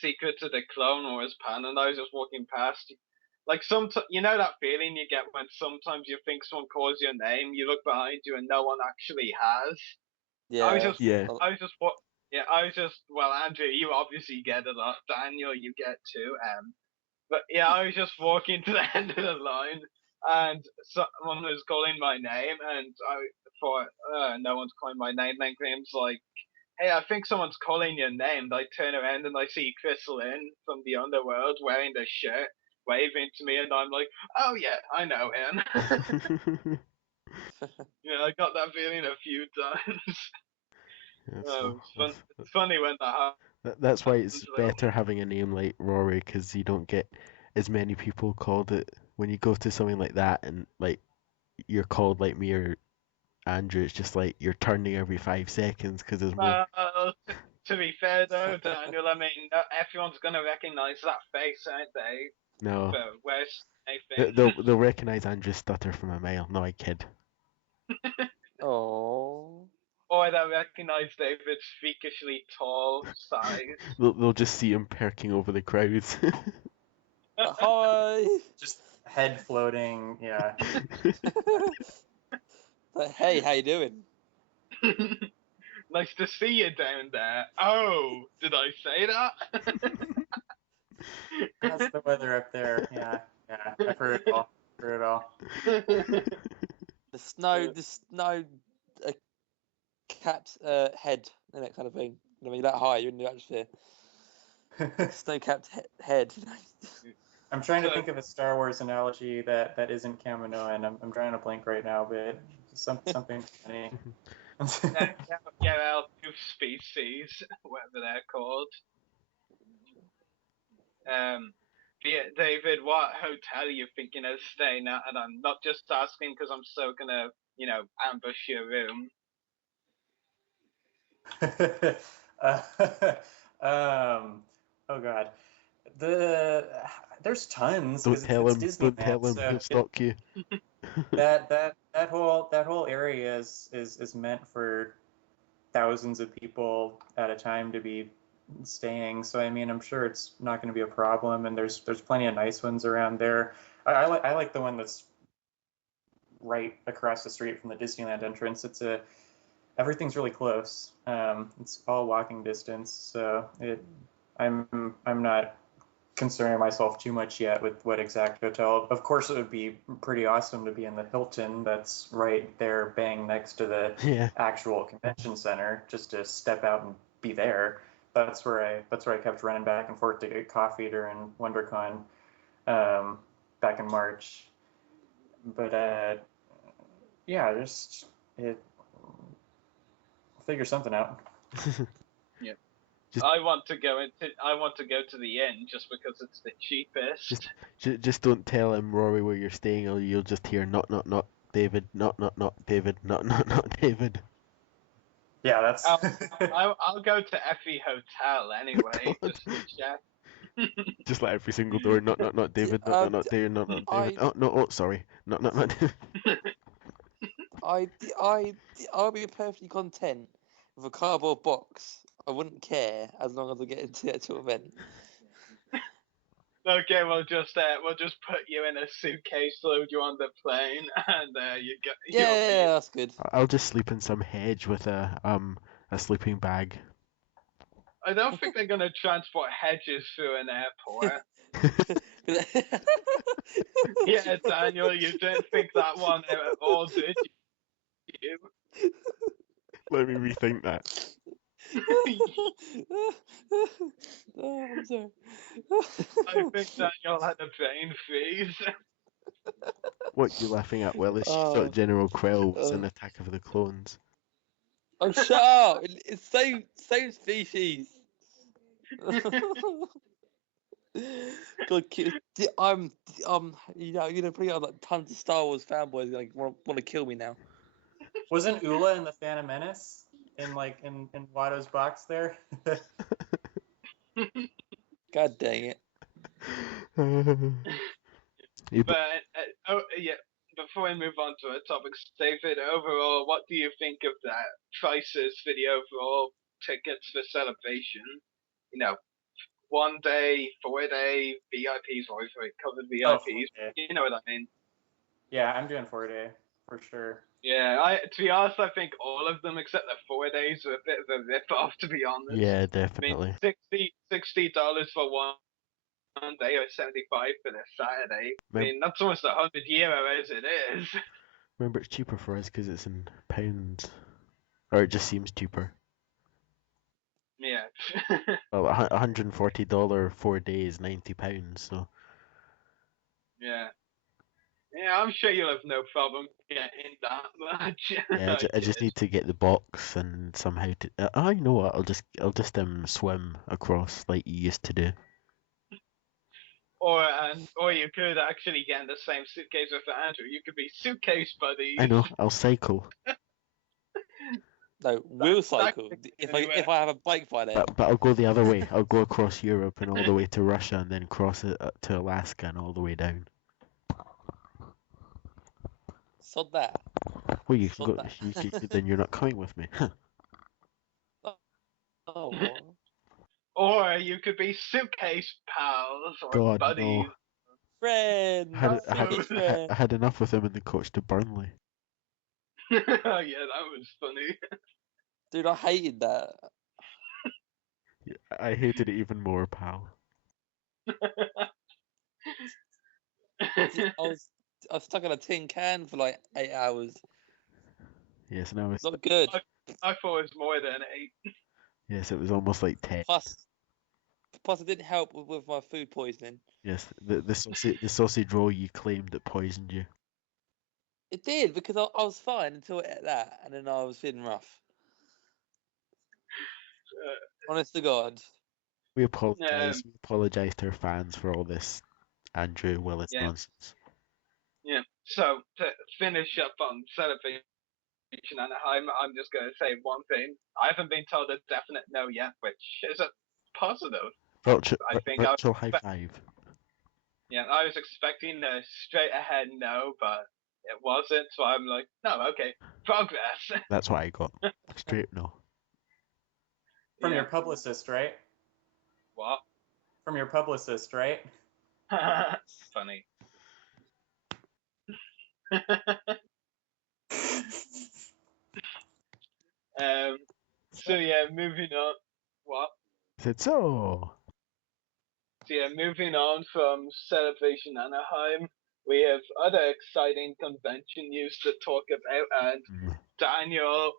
Secrets of the Clone Wars pan, and I was just walking past. Like you know that feeling you get when sometimes you think someone calls your name, you look behind you and no one actually has. Yeah. Well, Andrew, you obviously get a lot. Daniel, you get too. But yeah, I was just walking to the end of the line, and someone was calling my name, and I thought, no one's calling my name. Then Graham's like, hey, I think someone's calling your name. I turn around and I see Chris Lynn from the Underworld wearing the shirt, waving to me, and I'm like, oh yeah, I know him. I got that feeling a few times. It's funny when that happens. That's why it's better having a name like Rory, because you don't get as many people called it when you go to something like that, and like you're called like me or Andrew. It's just like you're turning every 5 seconds because there's more. To be fair though, Daniel, I mean, everyone's gonna recognize that face, aren't they? No. So where's Nathan? They'll recognize Andrew's stutter from a mile. No, I kid. Oh. Or they'll recognize David's freakishly tall size. They'll just see him perking over the crowds. Hi. Just head floating, yeah. But hey, how you doing? Nice to see you down there. Oh, did I say that? How's the weather up there? Yeah. I've heard it all. The snow, capped head, and that kind of thing. I mean, that high, you're in the atmosphere. Snow-capped head. I'm trying to think of a Star Wars analogy that isn't Kaminoan. I'm trying to blank right now, but something funny. Two species, whatever they're called. David, what hotel are you thinking of staying at? And I'm not just asking because I'm so gonna, ambush your room. Oh God, there's tons. Don't tell him. Disneyland, Don't tell him. so He'll stalk you. that whole area is meant for thousands of people at a time to be staying. So I mean, I'm sure it's not going to be a problem. And there's plenty of nice ones around there. I like the one that's right across the street from the Disneyland entrance. Everything's really close. It's all walking distance, so I'm not concerning myself too much yet with what exact hotel. Of course, it would be pretty awesome to be in the Hilton that's right there, bang next to the actual convention center, just to step out and be there. That's where I kept running back and forth to get coffee during WonderCon back in March. But just figure something out. Yeah. I want to go to the inn just because it's the cheapest. Just don't tell him, Rory, where you're staying, or you'll just hear not David, not David, not David. Yeah, that's. I'll go to Effie Hotel anyway, just to check. Just like every single door, not David, not David, not David. Oh, sorry, not David. I'll be perfectly content with a cardboard box. I wouldn't care as long as I get into the actual event. Okay, we'll just put you in a suitcase, load you on the plane, and you go. Yeah, that's good. I'll just sleep in some hedge with a sleeping bag. I don't think they're gonna transport hedges through an airport. Yeah, Daniel, you didn't think that one out at all, did you? Let me rethink that. Oh, I'm sorry. I think Daniel had a brain freeze. What you laughing at, Willis? You thought General Krell was in Attack of the Clones. Oh, shut up! It's same species. God, I'm you're pretty like tons of Star Wars fanboys like want to kill me now. Wasn't Ula in the Phantom Menace in Watto's box there? God dang it! Before we move on to our topics, David, overall, what do you think of that prices for the overall tickets for Celebration? 1 day, 4 day, VIPs, or covered VIPs. You know what I mean? Yeah, I'm doing 4 day for sure. Yeah, to be honest, I think all of them except the 4 days are a bit of a rip-off, to be honest. Yeah, definitely. I mean, $60 for one day or 75 for the Saturday. I mean, that's almost €100 as it is. Remember, it's cheaper for us because it's in pounds, or it just seems cheaper. Yeah. Well, $140 4 days, £90. So. Yeah. Yeah, I'm sure you'll have no problem getting that much. Yeah, I just need to get the box and somehow to. You know what? I'll just swim across like you used to do. Or you could actually get in the same suitcase with Andrew. You could be suitcase buddies. I know. I'll cycle. No, we'll cycle. If I have a bike by then. But I'll go the other way. I'll go across Europe and all the way to Russia, and then cross it to Alaska and all the way down. Sod that. Well, you can go. Then you're not coming with me. Oh. Or you could be suitcase pals or God, buddies. No. Friend. I had enough with him in the coach to Burnley. Yeah, that was funny. Dude, I hated that. I hated it even more, pal. I was stuck in a tin can for like 8 hours. Yes, no, it's not good. I thought it was more than 8. Yes, it was almost like 10. Plus, it didn't help with my food poisoning. Yes, the sausage roll you claimed that poisoned you. It did, because I was fine until it ate that, and then I was feeling rough. Honest to God. We apologize. We apologize to our fans for all this Andrew Willis nonsense. Yeah. So to finish up on Celebration Anaheim, I'm just going to say one thing. I haven't been told a definite no yet, which is a positive. Virtual high five. Yeah, I was expecting a straight ahead no, but it wasn't. So I'm like, no, okay, progress. That's what I got. Straight no. From your publicist, right? What? From your publicist, right? Funny. So yeah, moving on. What? Said so. So yeah, moving on from Celebration Anaheim, we have other exciting convention news to talk about, and Daniel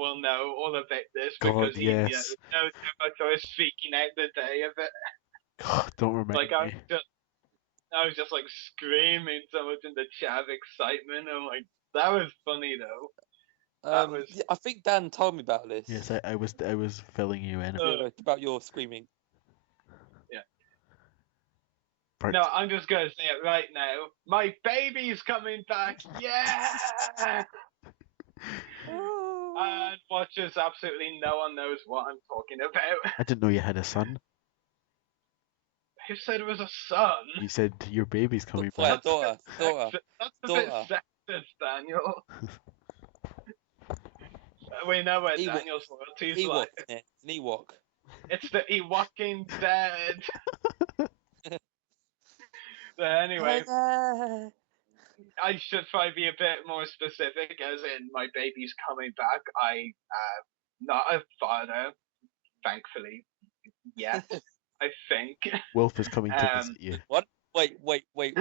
will know all about this God, because he yes. knows how much I was speaking out the day of it. God, don't remind Like me. I was just like screaming so much in the chat of excitement. I'm like, that was funny though. Yeah, I think Dan told me about this. Yes, I was filling you in. About your screaming. Yeah. Part No, I'm just gonna say it right now. My baby's coming back. Yeah. And watchers, absolutely no one knows what I'm talking about. I didn't know you had a son. Who said it was a son? You said your baby's coming back. Daughter. That's a bit sexist, Daniel. We know where Daniel's loyalties lie. An Ewok. It's the Ewoking Dead. But anyway, I should probably be a bit more specific, as in my baby's coming back. I am not a father, thankfully, yet. I think. Wolf is coming to visit you. What? Wait, what? You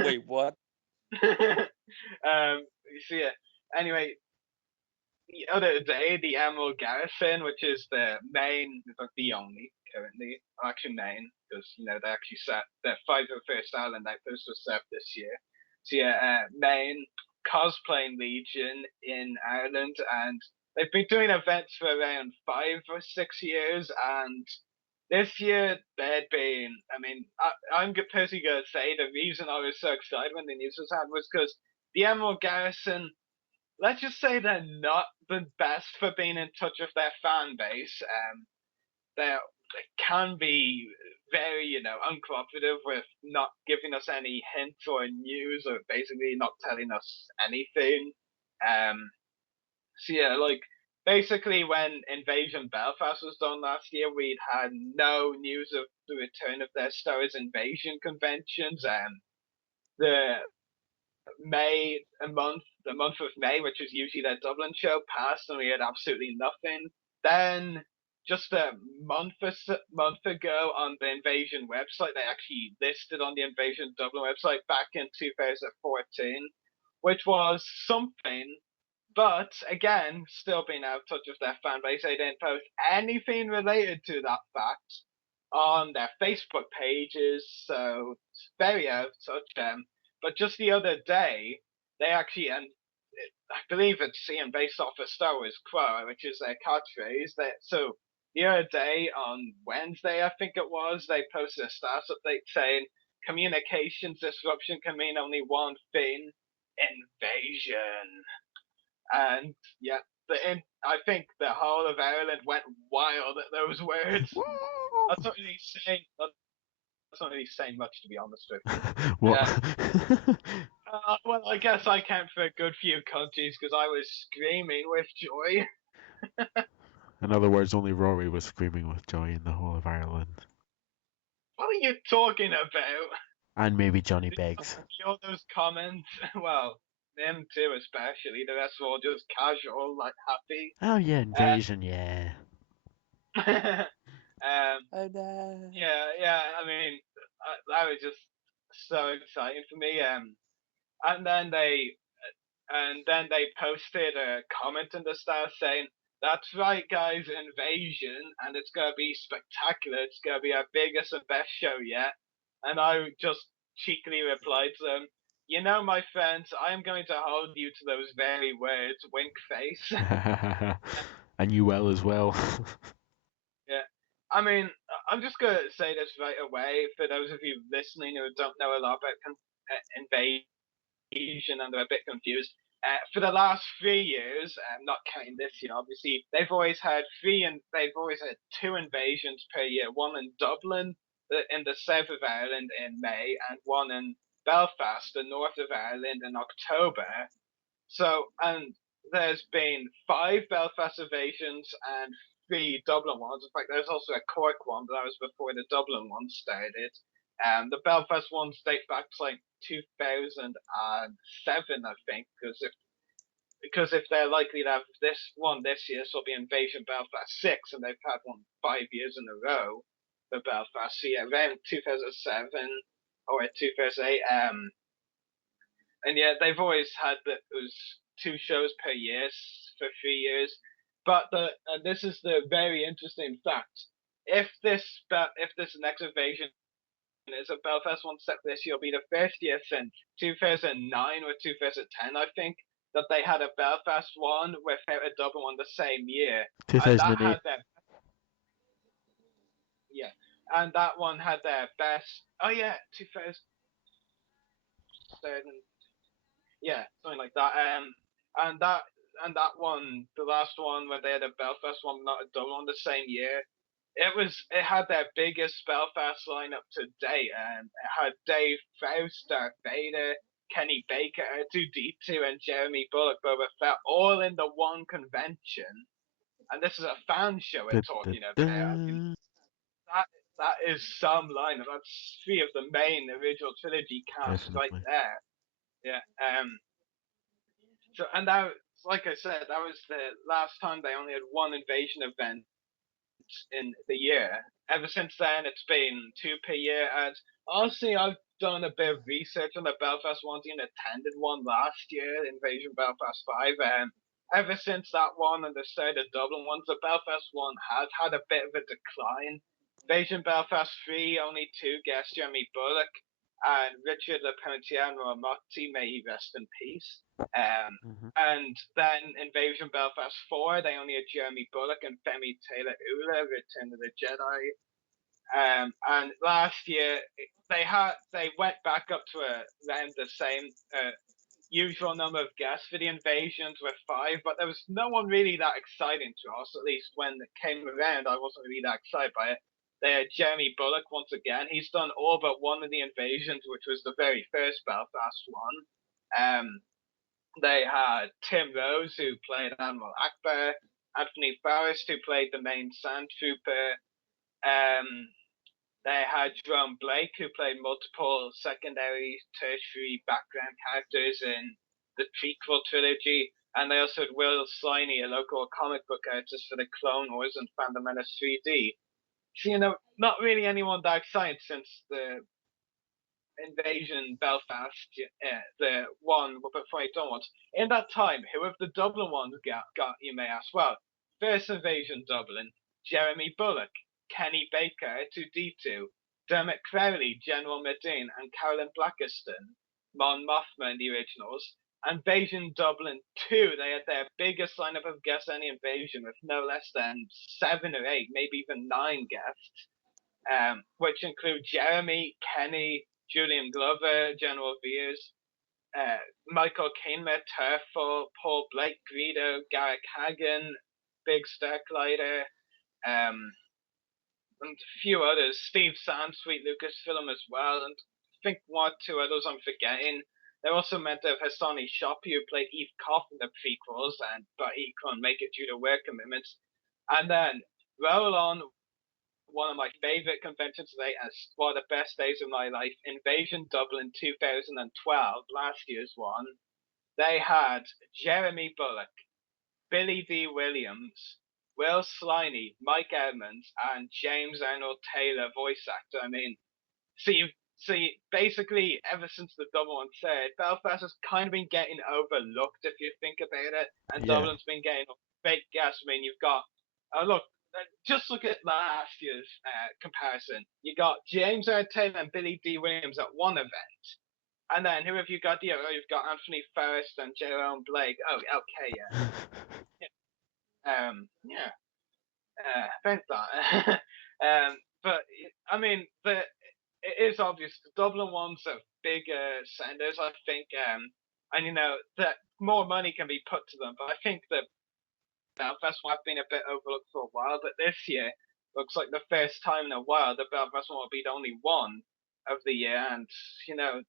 see it. Anyway, the other day, the Emerald Garrison, which is the only currently, actually main, because they actually set their 501st Island outpost was set this year. So yeah, main cosplaying Legion in Ireland, and they've been doing events for around 5 or 6 years, and this year they'd been. I mean, I'm personally gonna say the reason I was so excited when the news was out was because the Emerald Garrison. Let's just say they're not the best for being in touch with their fan base. They can be very, uncooperative with not giving us any hints or news, or basically not telling us anything. So yeah, like basically when Invasion Belfast was done last year, we'd had no news of the return of their Star Wars Invasion conventions. The month of May, which is usually their Dublin show, passed, and we had absolutely nothing. Then, just a month ago, on the Invasion website, they actually listed on the Invasion Dublin website back in 2014, which was something. But again, still being out of touch with their fan base, they didn't post anything related to that fact on their Facebook pages, so it's very out of touch. But just the other day, they actually, and I believe it's based off of Star Wars quote, which is their catchphrase. So the other day, on Wednesday, I think it was, they posted a status update saying communications disruption can mean only one thing: invasion. And yeah, I think the whole of Ireland went wild at those words. That's not really saying. That's not really saying much, to be honest with you. What? Well, I guess I count for a good few countries because I was screaming with joy. In other words, only Rory was screaming with joy in the whole of Ireland. What are you talking about? And maybe Johnny Beggs. All those comments, well, them too especially. The rest were all just casual, like happy. Oh yeah, invasion, yeah. Oh no. Yeah. I mean, that was just so exciting for me. And then they posted a comment in the style saying, "That's right, guys, invasion, and it's gonna be spectacular. It's gonna be our biggest and best show yet." And I just cheekily replied to them, "You know, my friends, I am going to hold you to those very words, wink face." And you will as well. Yeah. I mean, I'm just going to say this right away for those of you listening who don't know a lot about invasion and they're a bit confused. For the last 3 years, not counting this year, obviously, they've always had 2 invasions per year. One in Dublin, in the south of Ireland in May, and one in Belfast, the north of Ireland, in October. So, and there's been 5 Belfast invasions and 3 Dublin ones. In fact, there's also a Cork one, but that was before the Dublin one started. The Belfast ones date back to like 2007, I think, because if they're likely to have this one this year, so it'll be Invasion Belfast 6, and they've had one 5 years in a row. for Belfast. So yeah, around 2007 or 2008. And yeah, they've always had it was 2 shows per year for 3 years. But this is the very interesting fact. If this next invasion is a Belfast one set this year, will be the first year since 2009 or 2010, I think, that they had a Belfast one without a Dublin one the same year. 2008. And that one had their best. Oh yeah, 2000. Yeah, something like that. And that one, the last one where they had a Belfast one, not a Dublin one, the same year. It had their biggest Belfast lineup to date. It had Dave Faust, Darth Vader, Kenny Baker, R2D2, and Jeremy Bulloch, Boba Fett, all in the one convention. And this is a fan show we're talking about. I mean, that is some lineup. That's 3 of the main original trilogy cast right there. Yeah. So, and that, like I said, that was the last time they only had one invasion event in the year. Ever since then, it's been 2 per year. And honestly, I've done a bit of research on the Belfast ones and attended one last year, Invasion Belfast 5. Ever since that one and the start of Dublin ones, the Belfast one has had a bit of a decline. Invasion Belfast 3, only 2 guests, Jeremy Bulloch and Richard LaPontiano Motti, may he rest in peace. And then Invasion Belfast 4, they only had Jeremy Bulloch and Femi Taylor-Ula, Return of the Jedi. And last year they went back up to around the same usual number of guests for the invasions with 5, but there was no one really that exciting to us. At least when it came around, I wasn't really that excited by it. They had Jeremy Bulloch once again. He's done all but one of the invasions, which was the very first Belfast one. They had Tim Rose, who played Admiral Akbar, Anthony Forrest, who played the main Sand Trooper. They had Jerome Blake, who played multiple secondary, tertiary background characters in the prequel trilogy. And they also had Will Sliney, a local comic book artist for the Clone Wars and Phantom Menace 3D. So, not really anyone that excited since the Invasion Belfast, the one before I done once. In that time, who have the Dublin ones got, you may ask? Well, first Invasion Dublin, Jeremy Bulloch, Kenny Baker, 2D2, Dermot Crowley, General Medine, and Carolyn Blackiston, Mon Mothma in the originals. Invasion Dublin 2, they had their biggest lineup of guests any invasion with no less than 7 or 8, maybe even 9 guests, which include Jeremy, Kenny, Julian Glover, General Veers, Michael Keenmer, Turfall, Paul Blake, Greedo, Garrick Hagen, Big Starklighter, and a few others. Steve Sansweet, Lucasfilm as well, and I think 1 or 2 others I'm forgetting. They're also meant to have Hassani Shopi, who played Eve Koff in the prequels, but he couldn't make it due to work commitments. And then roll on one of my favorite conventions today as one of the best days of my life, Invasion Dublin 2012, last year's one. They had Jeremy Bulloch, Billy D. Williams, Will Sliney, Mike Edmonds, and James Arnold Taylor, voice actor. I mean, see, basically, ever since the Dublin one said, Belfast has kind of been getting overlooked if you think about it, and Dublin's been getting fake guests. I mean, you've got, just look at last year's comparison. You got James R. Taylor and Billy D. Williams at one event, and then who have you got the other? You've got Anthony Forrest and Jerome Blake. Oh, okay, yeah. Thanks that. But I mean, it is obvious the Dublin ones are bigger senders, I think, and that more money can be put to them. But I think that Belfast one have been a bit overlooked for a while. But this year looks like the first time in a while the Belfast one will be the only one of the year, and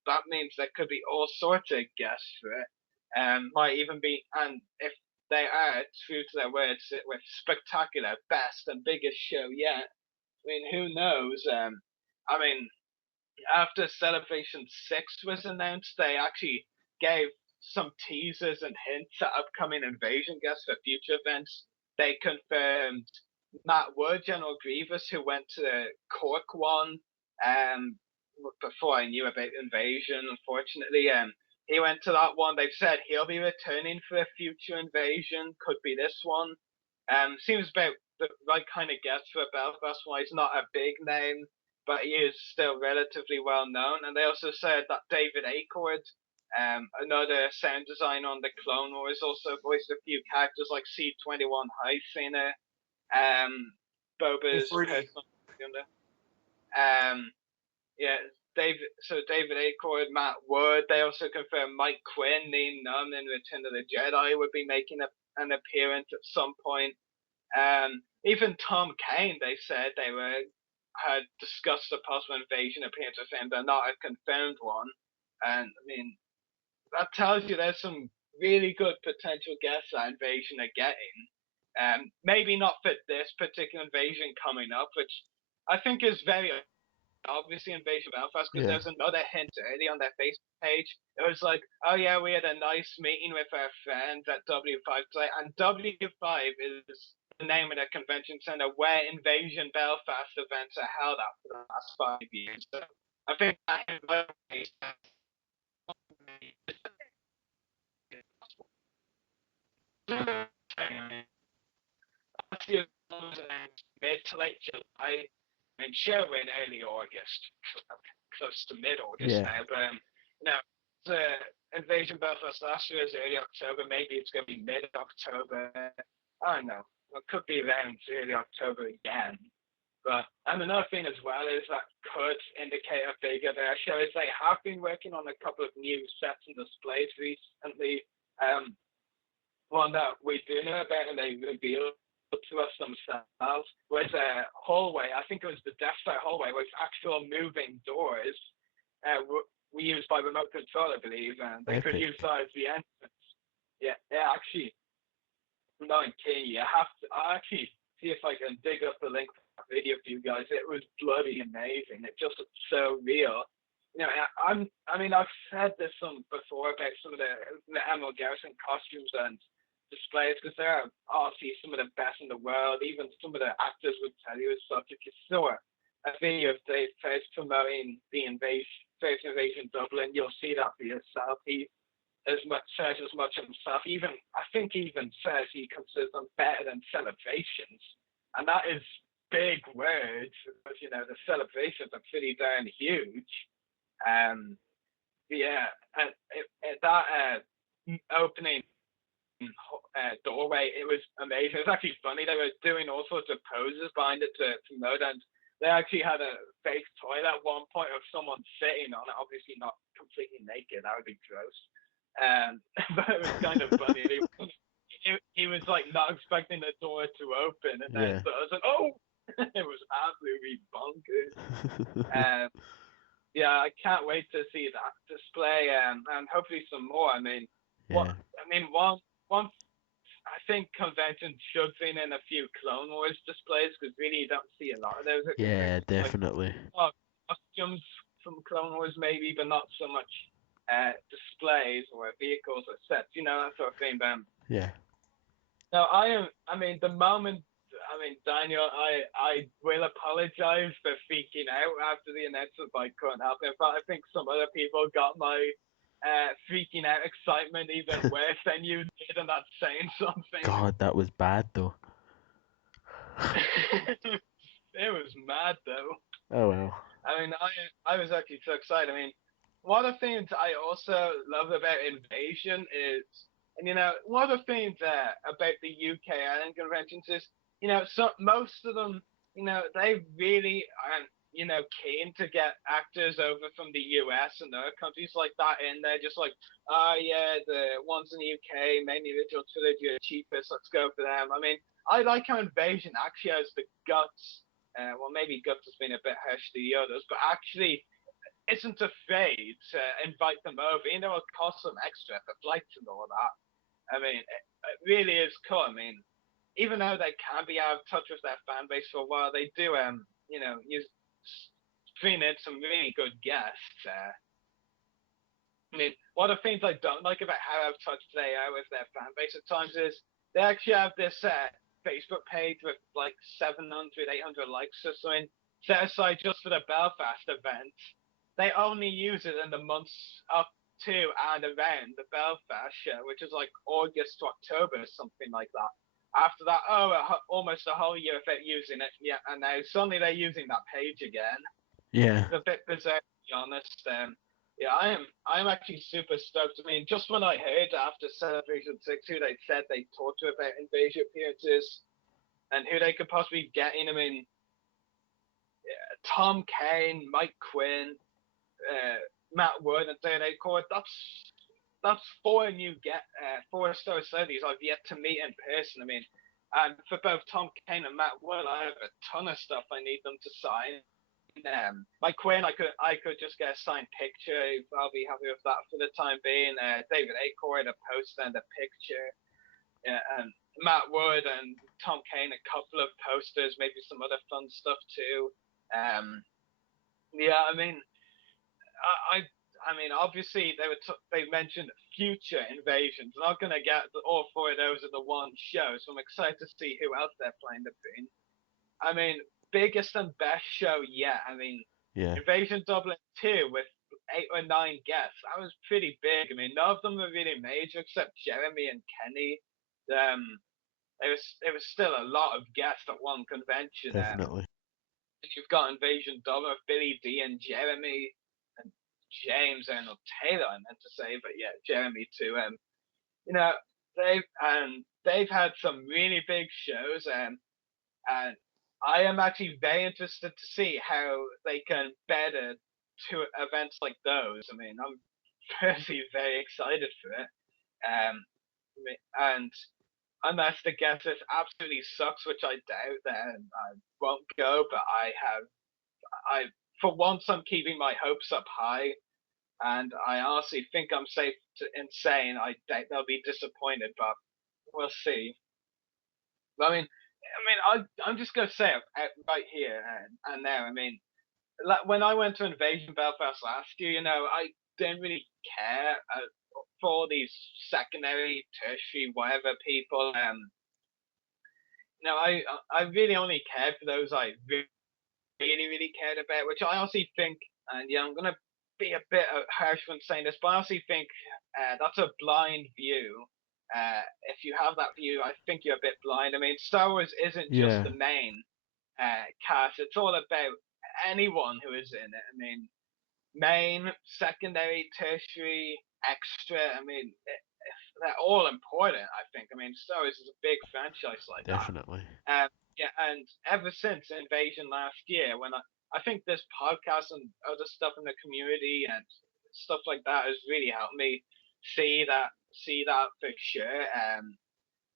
that means there could be all sorts of guests for it. Might even be, and if they are true to their words with spectacular, best and biggest show yet. I mean, who knows? I mean, after Celebration 6 was announced, they actually gave some teasers and hints at upcoming Invasion guests for future events. They confirmed Matt Wood, General Grievous, who went to the Cork one before I knew about Invasion, unfortunately. He went to that one. They've said he'll be returning for a future Invasion. Could be this one. Seems about the right kind of guess for a Belfast one. He's not a big name, but he is still relatively well known. And they also said that David Acord, another sound designer on the Clone Wars, also voiced a few characters like C-21 High Cena, Boba's personal commander. Yeah, David Acord, Matt Wood. They also confirmed Mike Quinn, Neen Nunn in Return of the Jedi would be making an appearance at some point. Even Tom Kane, they said they had discussed a possible Invasion appearance with him, but not a confirmed one. And I mean, that tells you there's some really good potential guests that Invasion are getting. Maybe not for this particular Invasion coming up, which I think is very obviously Invasion Belfast, because there's another hint early on their Facebook page. It was like, oh yeah, we had a nice meeting with our friends at W5 today, and W5 is the name of the convention center where Invasion Belfast events are held at for the last 5 years. So I think that mid to late July. I mean, sure, we're in early August, close to mid-August now, but the Invasion Belfast last year was early October. Maybe it's going to be mid-October. I don't know. It could be around early October again. But another thing as well is that could indicate a bigger show is they have been working on a couple of new sets and displays recently. One that we do know about and they revealed to us themselves was a hallway. I think it was the Death Star hallway with actual moving doors. We used by remote control, I believe, and they could use that as the entrance. Yeah, actually, I'm not kidding you. I'll actually see if I can dig up the link for that video for you guys. It was bloody amazing. It just looked so real. I've said this before about some of the Emerald Garrison costumes and displays, because they're obviously some of the best in the world. Even some of the actors would tell you as such. If you saw a video of Dave Fennoy promoting the first Invasion Dublin, you'll see that for yourself. He says as much himself. I think he even says he considers them better than Celebrations, and that is big words, because the Celebrations are pretty darn huge. That opening doorway, it was amazing. It was actually funny. They were doing all sorts of poses behind it to promote, and they actually had a fake toilet at one point of someone sitting on it, obviously not completely naked. That would be gross. But it was kind of funny. He was like not expecting the door to open, and then so I was like, oh, it was absolutely bonkers. I can't wait to see that display, and hopefully some more. One I think conventions should bring in a few Clone Wars displays, because really you don't see a lot of those. Yeah, definitely. Costumes from Clone Wars maybe, but not so much displays or vehicles or sets, that sort of thing. Yeah. No, Daniel, I will apologize for freaking out after the announcement, but I couldn't help it. But I think some other people got my freaking out excitement even worse than you did, and that's saying something. God, that was bad though. It was mad though. Oh well. I was actually so excited. One of the things I also love about Invasion is, one of the things about the UK Island conventions is, most of them, they really aren't, keen to get actors over from the US and other countries like that in there. Just like, the ones in the UK, mainly original trilogy are cheapest, let's go for them. I like how Invasion actually has the guts. Maybe guts has been a bit harsh to the others, but actually isn't afraid to invite them over. It will cost them extra for flights and all that. It really is cool. Even though they can be out of touch with their fan base for a while, they do, bring in some really good guests. One of the things I don't like about how out of touch they are with their fan base at times is they actually have this Facebook page with like 700, 800 likes or something, set aside just for the Belfast event. They only use it in the months up to and around the Belfast show, which is like August to October, something like that. After that, almost a whole year without using it. Yeah, and now suddenly they're using that page again. Yeah. It's a bit bizarre, to be honest. Yeah, I'm actually super stoked. I mean, just when I heard after Celebration 6 who they said they talked to about Invasion appearances and who they could possibly get in, I mean, Tom Kane, Mike Quinn, Matt Wood, and Dave Fennoy, that's four four-star celebrities I've yet to meet in person. I mean, and for both Tom Kane and Matt Wood, I have a ton of stuff I need them to sign. Mike Quinn, I could just get a signed picture. I'll be happy with that for the time being. David Acorn, a poster and a picture. And Matt Wood and Tom Kane, a couple of posters, maybe some other fun stuff too. Yeah, I mean, I mean, obviously they mentioned future invasions. We're not gonna get all four of those at the one show, so I'm excited to see who else they're playing the thing. I mean, biggest and best show yet. I mean, Invasion Dublin 2 with 8 or 9 guests. That was pretty big. I mean, none of them were really major except Jeremy and Kenny. It was still a lot of guests at one convention. Definitely. And you've got Invasion Dublin with Billy D and Jeremy and James Arnold Taylor, I meant to say, but yeah, Jeremy too. You know, they've had some really big shows, and I am actually very interested to see how they can better to events like those. I mean, I'm personally very excited for it. And unless the guest list absolutely sucks, which I doubt, then I won't go. But for once, I'm keeping my hopes up high, and I honestly think I'm safe in saying I doubt they'll be disappointed, but we'll see. I mean, I'm just gonna say it right here and now. I mean, when I went to Invasion Belfast last year, you know, I didn't really care for all these secondary, tertiary, whatever people. You know, I really only cared for those I really cared about, which I honestly think, and yeah, I'm gonna be a bit harsh when saying this, but I honestly think that's a blind view. If you have that view, I think you're a bit blind. I mean, Star Wars isn't just the main cast; it's all about anyone who is in it. I mean, main, secondary, tertiary, extra. I mean, they're all important. I think. I mean, Star Wars is a big franchise like Definitely. that. Yeah, and ever since Invasion last year, when I think this podcast and other stuff in the community and stuff like that has really helped me see that for sure.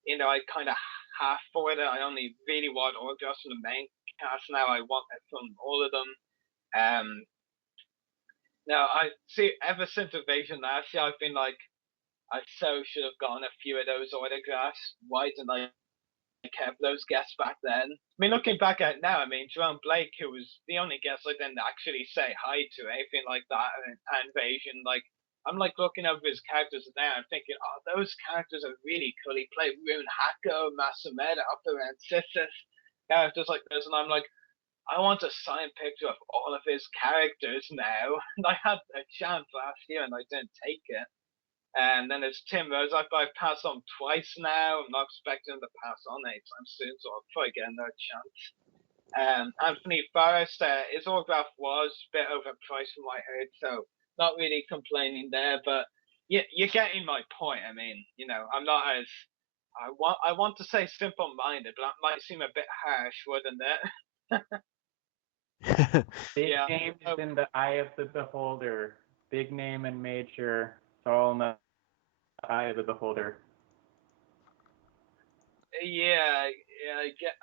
You know, I kind of half forward it. I only really want autographs from the main cast now. I want it from all of them. Now I see ever since Invasion last year, I've been like, I so should have gotten a few of those autographs. Why didn't I kept those guests back then? I mean, looking back at it now, I mean, Jerome Blake, who was the only guest I didn't actually say hi to, anything like that, and Invasion, like, I'm like looking over his characters now and thinking, oh, those characters are really cool. He played Rune Hako, Masameda, Upper and Sissus, characters like this, and I'm like, I want a signed picture of all of his characters now. And I had a chance last year and I didn't take it. And then there's Tim Rose. I've passed on twice now. I'm not expecting him to pass on anytime soon, so I'll probably get another chance. Anthony Forrest, his autograph was a bit overpriced from what I heard, so not really complaining there. But you're getting my point. I mean, you know, I'm not as I want to say simple-minded, but that might seem a bit harsh, wouldn't it? Big name is in the eye of the beholder. Big name and major, it's all in the eye of the beholder. Yeah,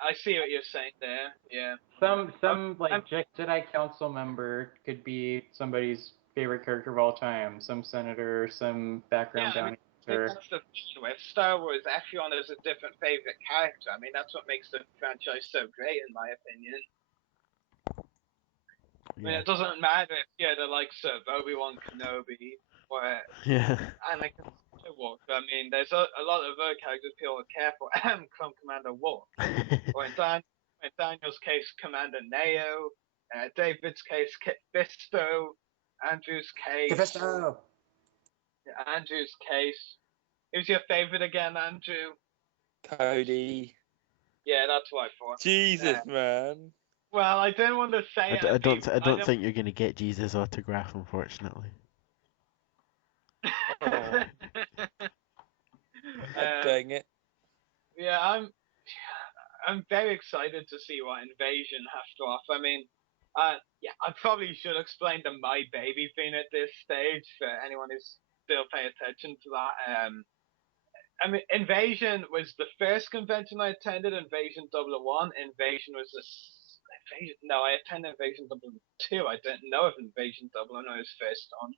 I see what you're saying there. Yeah. Some like Jedi Council member could be somebody's favorite character of all time. Some senator, some background bounty hunter. That's the thing with Star Wars. Everyone has a different favorite character. I mean, that's what makes the franchise so great, in my opinion. I mean, it doesn't matter if you're the likes of Obi-Wan Kenobi or Anakin Walk. I mean, there's a lot of other characters people are careful. From Commander Walk. Or in Daniel's case, Commander Neo. David's case, Kit Fisto. Andrew's case. Fisto. Andrew's case. Who's your favorite again, Andrew? Cody. Yeah, that's what I thought. Jesus, man. Well, I didn't want to say it. I don't think you're gonna get Jesus' autograph, unfortunately. Dang it. Yeah, I'm very excited to see what Invasion has to offer. I mean, yeah, I probably should explain the My Baby thing at this stage for anyone who's still paying attention to that. I mean, Invasion was the first convention I attended. Invasion 001. Invasion was the No, I attended Invasion 002. I didn't know of Invasion 001 when I was first on.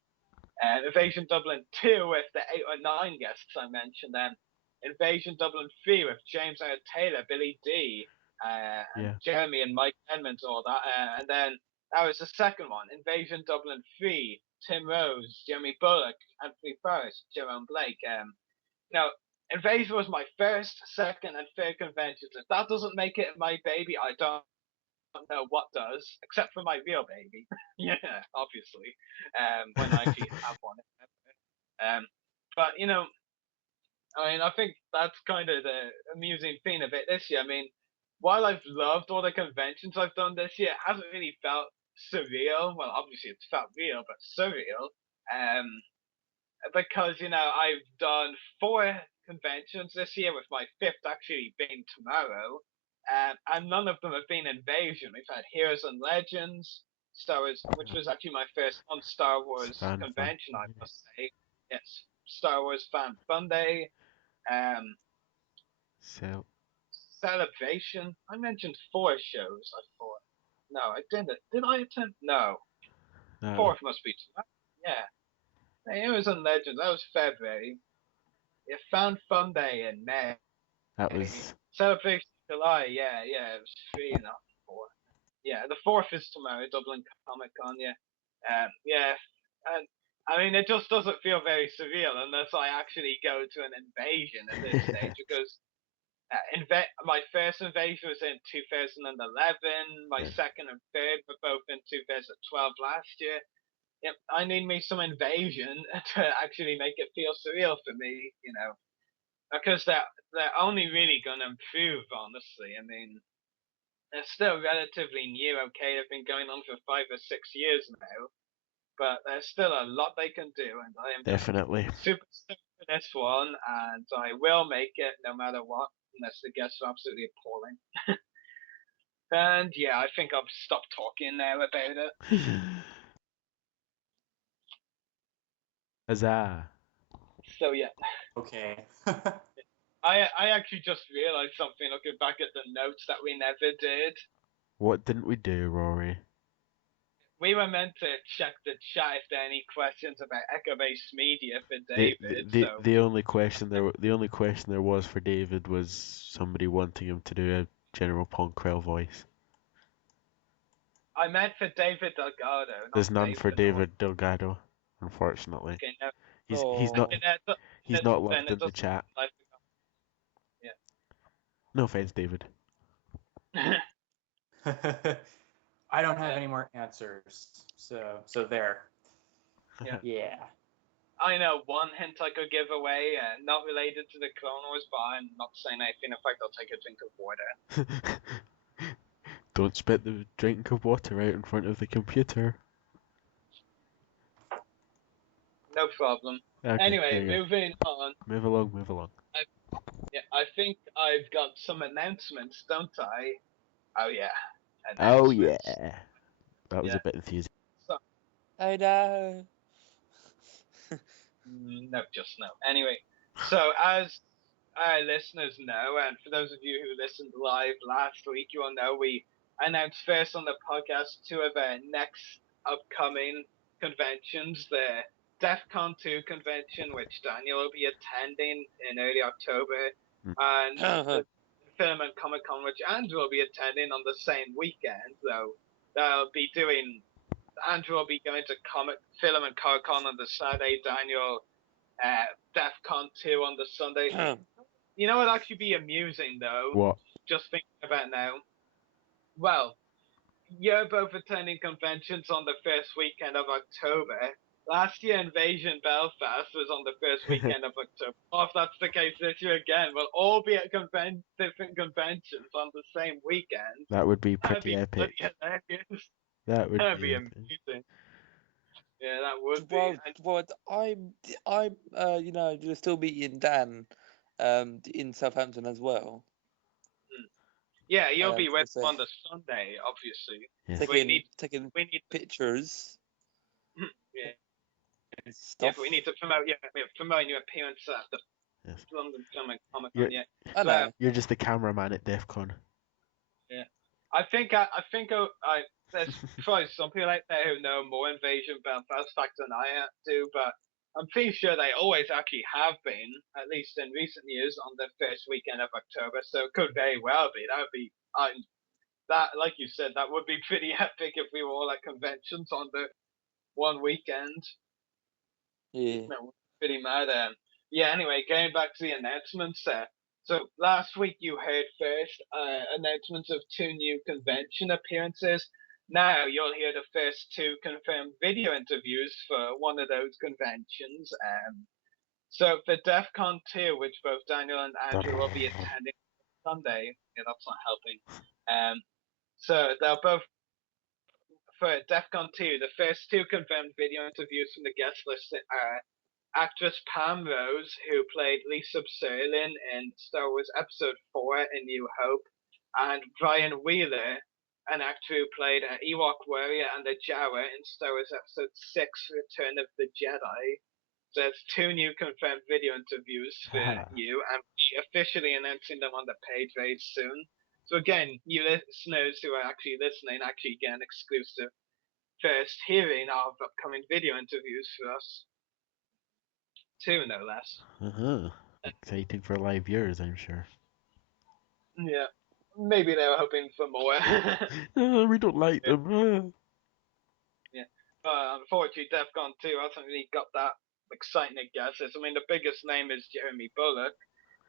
Invasion 002 with the 8 or 9 guests I mentioned. Then Invasion 003 with James R. Taylor, Billy D, and Jeremy and Mike Edmonds, all that. And then that was the second one. Invasion 003, Tim Rose, Jeremy Bullock, Anthony Ferris, Jerome Blake. Now, Invasion was my first, second, and third conventions. If that doesn't make it My Baby, I don't know what does, except for my real baby. Yeah, obviously. When I actually have one. But, you know, I mean, I think that's kind of the amusing thing of it this year. I mean, while I've loved all the conventions I've done this year, it hasn't really felt surreal. Well, obviously it's felt real, but surreal. Because, you know, I've done 4 conventions this year, with my 5th actually being tomorrow. And none of them have been Invasion. We've had Heroes and Legends, Star Wars, which was actually my first on Star Wars convention, I must say. Yes, Star Wars Fan Fun Day. Celebration. I mentioned 4 shows, I thought. No, I didn't. Did I attend? No. 4th must be tomorrow. Yeah. Heroes and Legends, that was February. Yeah, Fan Fun Day in May. That was... Celebration July, yeah, it was 3 and 4. Yeah, the 4th is tomorrow, Dublin Comic Con, yeah. Yeah, and I mean, it just doesn't feel very surreal unless I actually go to an Invasion at this stage, because my first Invasion was in 2011, my second and third were both in 2012 last year. Yep, I need me some Invasion to actually make it feel surreal for me, you know. Because they're only really going to improve, honestly. I mean, they're still relatively new, okay? They've been going on for 5 or 6 years now. But there's still a lot they can do, and I am definitely super stoked for this one, and I will make it no matter what, unless the guests are absolutely appalling. And yeah, I think I've stopped talking now about it. Huzzah. So yeah. Okay. I actually just realised something looking back at the notes that we never did. What didn't we do, Rory? We were meant to check the chat if there are any questions about Echo-based media for David. The only question there was for David was somebody wanting him to do a General Ponkrell voice. I meant for David Delgado. There's none for David Delgado, unfortunately. Okay, no. He's not logged in the chat. Yeah. No offense, David. I don't have any more answers, so there. Yeah. I know one hint I could give away, not related to the Clone Wars, but I'm not saying anything. In fact, I'll take a drink of water. Don't spit the drink of water out in front of the computer. No problem. Okay, anyway, moving on. Move along. I think I've got some announcements, don't I? Oh yeah. Oh yeah. That was a bit enthusiastic. So, oh no. No, just no. Anyway, so as our listeners know, and for those of you who listened live last week, you will know we announced first on the podcast 2 of our next upcoming conventions. The DEF CON 2 convention, which Daniel will be attending in early October, and the Film and Comic Con, which Andrew will be attending on the same weekend. So Andrew will be going to Film and Comic Con on the Saturday. Daniel DEF CON 2 on the Sunday. You know what would actually be amusing though? What? Just thinking about now. Well, you're both attending conventions on the first weekend of October. Last year, Invasion Belfast was on the first weekend of October. Well, if that's the case this year again, we'll all be at different conventions on the same weekend. That would be That'd pretty be epic. hilarious. That would That'd be be epic. amazing. Yeah, that would be. Well, I'm you're still meeting Dan, in Southampton as well. Yeah, you'll be with so him on the Sunday, obviously. Yes. Taking we need pictures. Yeah. Stuff. Yeah, but we need to promote your appearance at the Yes. London Comic Con. Yeah. I know. You're just the cameraman at DEF CON. Yeah. I think there's probably some people out there who know more Invasion Belfast facts than I do, but I'm pretty sure they always actually have been, at least in recent years, on the first weekend of October. So it could very well be. That would be that, like you said, that would be pretty epic if we were all at conventions on the one weekend. Yeah. No, pretty mad. Yeah. Anyway, going back to the announcements. So last week you heard first announcements of 2 new convention appearances. Now you'll hear the first 2 confirmed video interviews for one of those conventions. So for DEF CON 2, which both Daniel and Andrew will be attending Sunday. Yeah, that's not helping. So they'll both, for DEF CON 2, the first 2 confirmed video interviews from the guest list are actress Pam Rose, who played Lisa Serlin in Star Wars Episode 4 A New Hope, and Brian Wheeler, an actor who played an Ewok warrior and a Jawa in Star Wars Episode 6 Return of the Jedi. So there's 2 new confirmed video interviews for you, and we're officially announcing them on the page very soon. So again, you listeners who are actually listening actually get an exclusive first hearing of upcoming video interviews for us. 2, no less. Exciting for live viewers, I'm sure. Yeah. Maybe they were hoping for more. We don't like them. Yeah. Unfortunately, DEF CON 2 hasn't really got that exciting a guesses. I mean, the biggest name is Jeremy Bullock,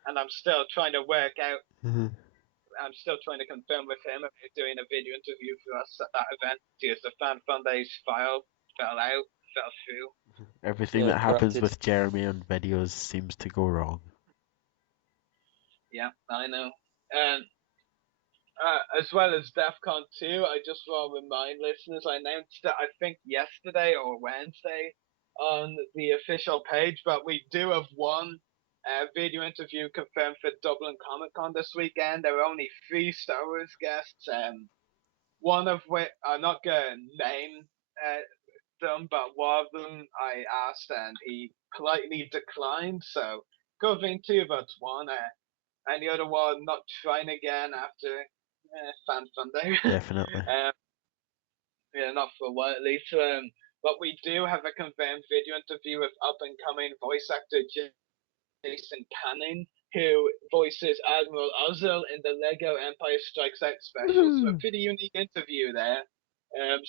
and I'm still trying to work out. I'm still trying to confirm with him if he's doing a video interview for us at that event. Because the Fan Days file fell through. Everything that happens with Jeremy on videos seems to go wrong. Yeah, I know. As well as DEF CON 2, I just want to remind listeners, I announced it, I think, yesterday or Wednesday on the official page, but we do have one video interview confirmed for Dublin Comic Con this weekend. There are only 3 Star Wars guests, one of which I'm not going to name them, but one of them I asked and he politely declined, so could have been 2, but 1. And the other one not trying again after Fan Day. Definitely. Yeah, not for a while at least. But we do have a confirmed video interview with up-and-coming voice actor Jason Canning, who voices Admiral Ozzel in the Lego Empire Strikes Out special. So a pretty unique interview there.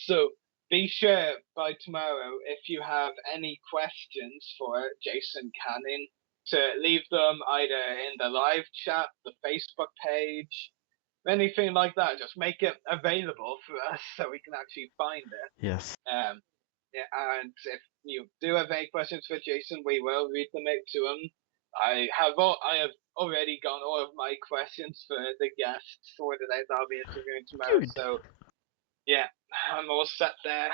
So be sure by tomorrow, if you have any questions for Jason Canning, to leave them either in the live chat, the Facebook page, anything like that. Just make it available for us so we can actually find it. Yes. Yeah, and if you do have any questions for Jason, we will read them out to him. I have already got all of my questions for the guests sorted out that I'll be interviewing tomorrow. Good. So yeah, I'm all set there.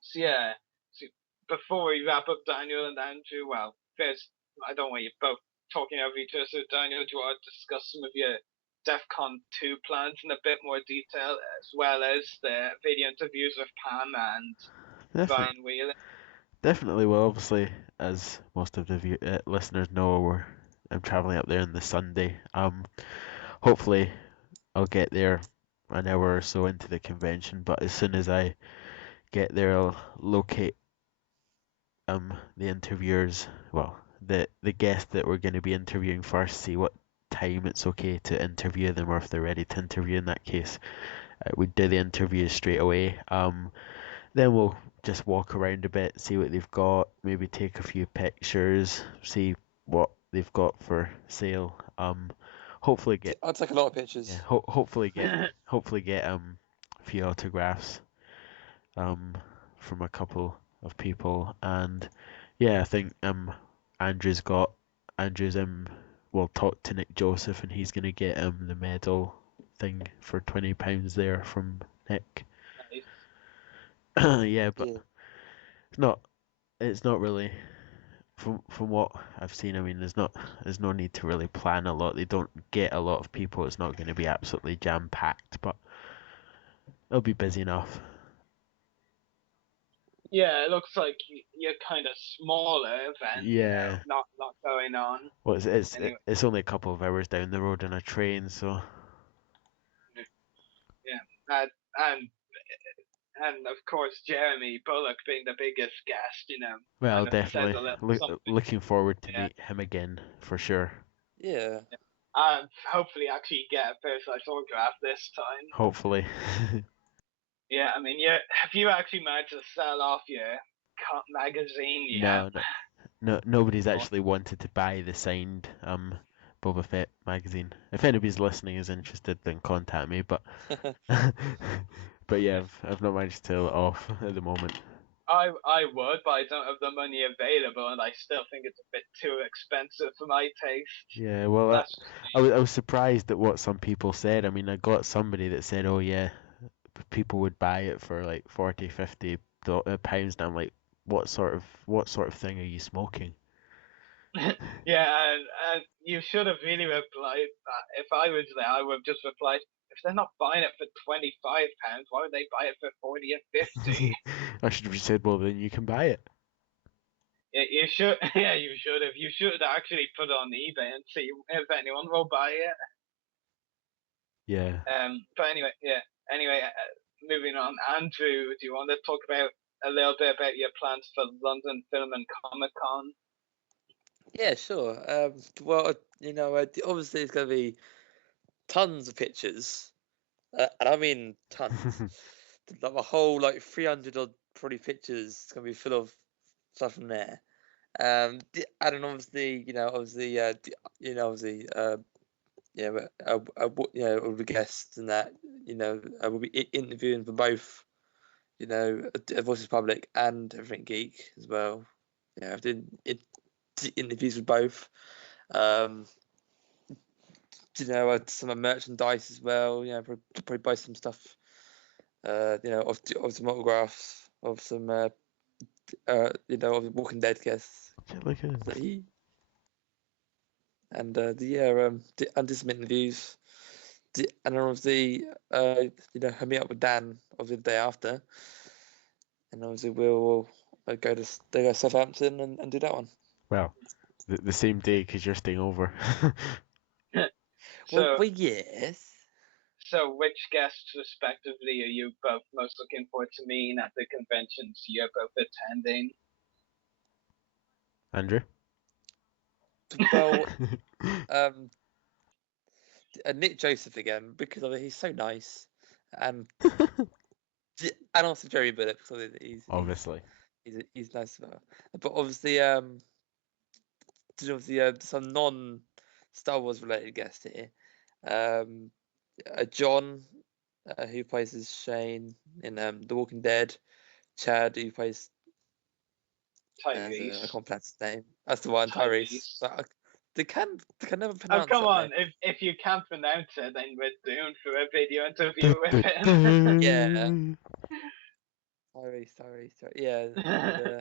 So yeah. So before we wrap up, Daniel and Andrew, well, first, I don't want you both talking over each other. So Daniel, do you want to discuss some of your DEF CON 2 plans in a bit more detail, as well as the video interviews with Pam and Brian Wheeler? Definitely. Well, obviously, as most of the listeners know, I'm traveling up there on the Sunday. Hopefully, I'll get there an hour or so into the convention. But as soon as I get there, I'll locate the interviewers. Well, the guest that we're going to be interviewing first. See what time it's okay to interview them, or if they're ready to interview. In that case, we do the interviews straight away. Then we'll just walk around a bit, see what they've got, maybe take a few pictures, see what they've got for sale. Hopefully get. I'll take a lot of pictures. Yeah, hopefully get a few autographs from a couple of people, and yeah, I think Andrew's will talk to Nick Joseph, and he's gonna get the medal thing for £20 there from Nick. Yeah, but it's not really from what I've seen. I mean, there's no need to really plan a lot. They don't get a lot of people. It's not going to be absolutely jam packed, but it'll be busy enough. Yeah, it looks like you're kind of smaller event. Yeah. Not going on. Well, Anyway. it's only a couple of hours down the road on a train, so. Yeah, and of course Jeremy Bullock being the biggest guest, Well, kind of says definitely. a little something. Looking forward to meet him again for sure. Yeah. Hopefully actually get a personalized autograph this time. Hopefully. Yeah, I mean, have you actually managed to sell off your magazine yet? No, nobody's actually wanted to buy the signed Boba Fett magazine. If anybody's listening is interested, then contact me. But but yeah, I've not managed to sell it off at the moment. I would, but I don't have the money available, and I still think it's a bit too expensive for my taste. Yeah, well, I was surprised at what some people said. I mean, I got somebody that said, "Oh yeah, people would buy it for like 40, 50 pounds," and I'm like, what sort of thing are you smoking? Yeah, and you should have really replied that. If I was there, I would have just replied, if they're not buying it for £25, why would they buy it for 40 or 50? I should have said, well, then you can buy it. Yeah, you should. Yeah, you should have. You should actually put it on eBay and see if anyone will buy it. Yeah. But anyway, moving on. Andrew, do you want to talk about a little bit about your plans for London Film and Comic Con? Yeah, sure. Well, obviously it's going to be tons of pictures, and I mean tons. Like a whole 300 odd probably pictures. It's going to be full of stuff from there. And obviously, all the guests and that, I will be interviewing for both, Voices Public and Everything Geek as well. Yeah, I've done interviews with both. Some merchandise as well. Probably buy some stuff. Of some autographs of some, of the Walking Dead guests. Look at him. And and some interviews. And obviously, meet up with Dan obviously the day after. And obviously we'll go to Southampton and do that one. Well, the same day because you're staying over. Well, yes. So, which guests, respectively, are you both most looking forward to meeting at the conventions you're both attending? Andrew? Well, Nick Joseph again, because he's so nice, and also Jerry Bullock, because obviously he's nice as well. But obviously, some non-Star Wars related guests here. John, who plays as Shane in The Walking Dead. Chad, who plays Tyrese. I can't pronounce his name. That's the one, Tyrese. But they can never pronounce it. Oh, come on. If you can't pronounce it, then we're doomed for a video interview with him. Yeah. Tyrese. Yeah.